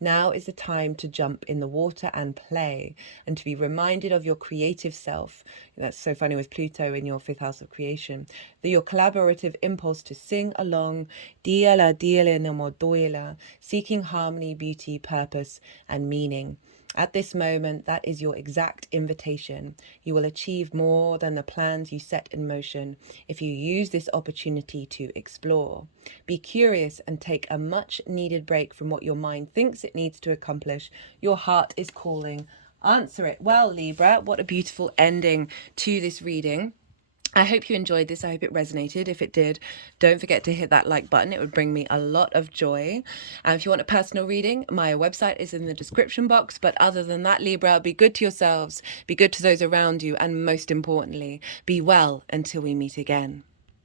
Now is the time to jump in the water and play, and to be reminded of your creative self. That's so funny with Pluto in your fifth house of creation. Your collaborative impulse to sing along, seeking harmony, beauty, purpose, and meaning. At this moment, that is your exact invitation. You will achieve more than the plans you set in motion if you use this opportunity to explore. Be curious and take a much needed break from what your mind thinks it needs to accomplish. Your heart is calling. Answer it. Well, Libra, what a beautiful ending to this reading. I hope you enjoyed this. I hope it resonated. If it did, don't forget to hit that like button. It would bring me a lot of joy. And if you want a personal reading, my website is in the description box. But other than that, Libra, be good to yourselves, be good to those around you, and most importantly, be well until we meet again.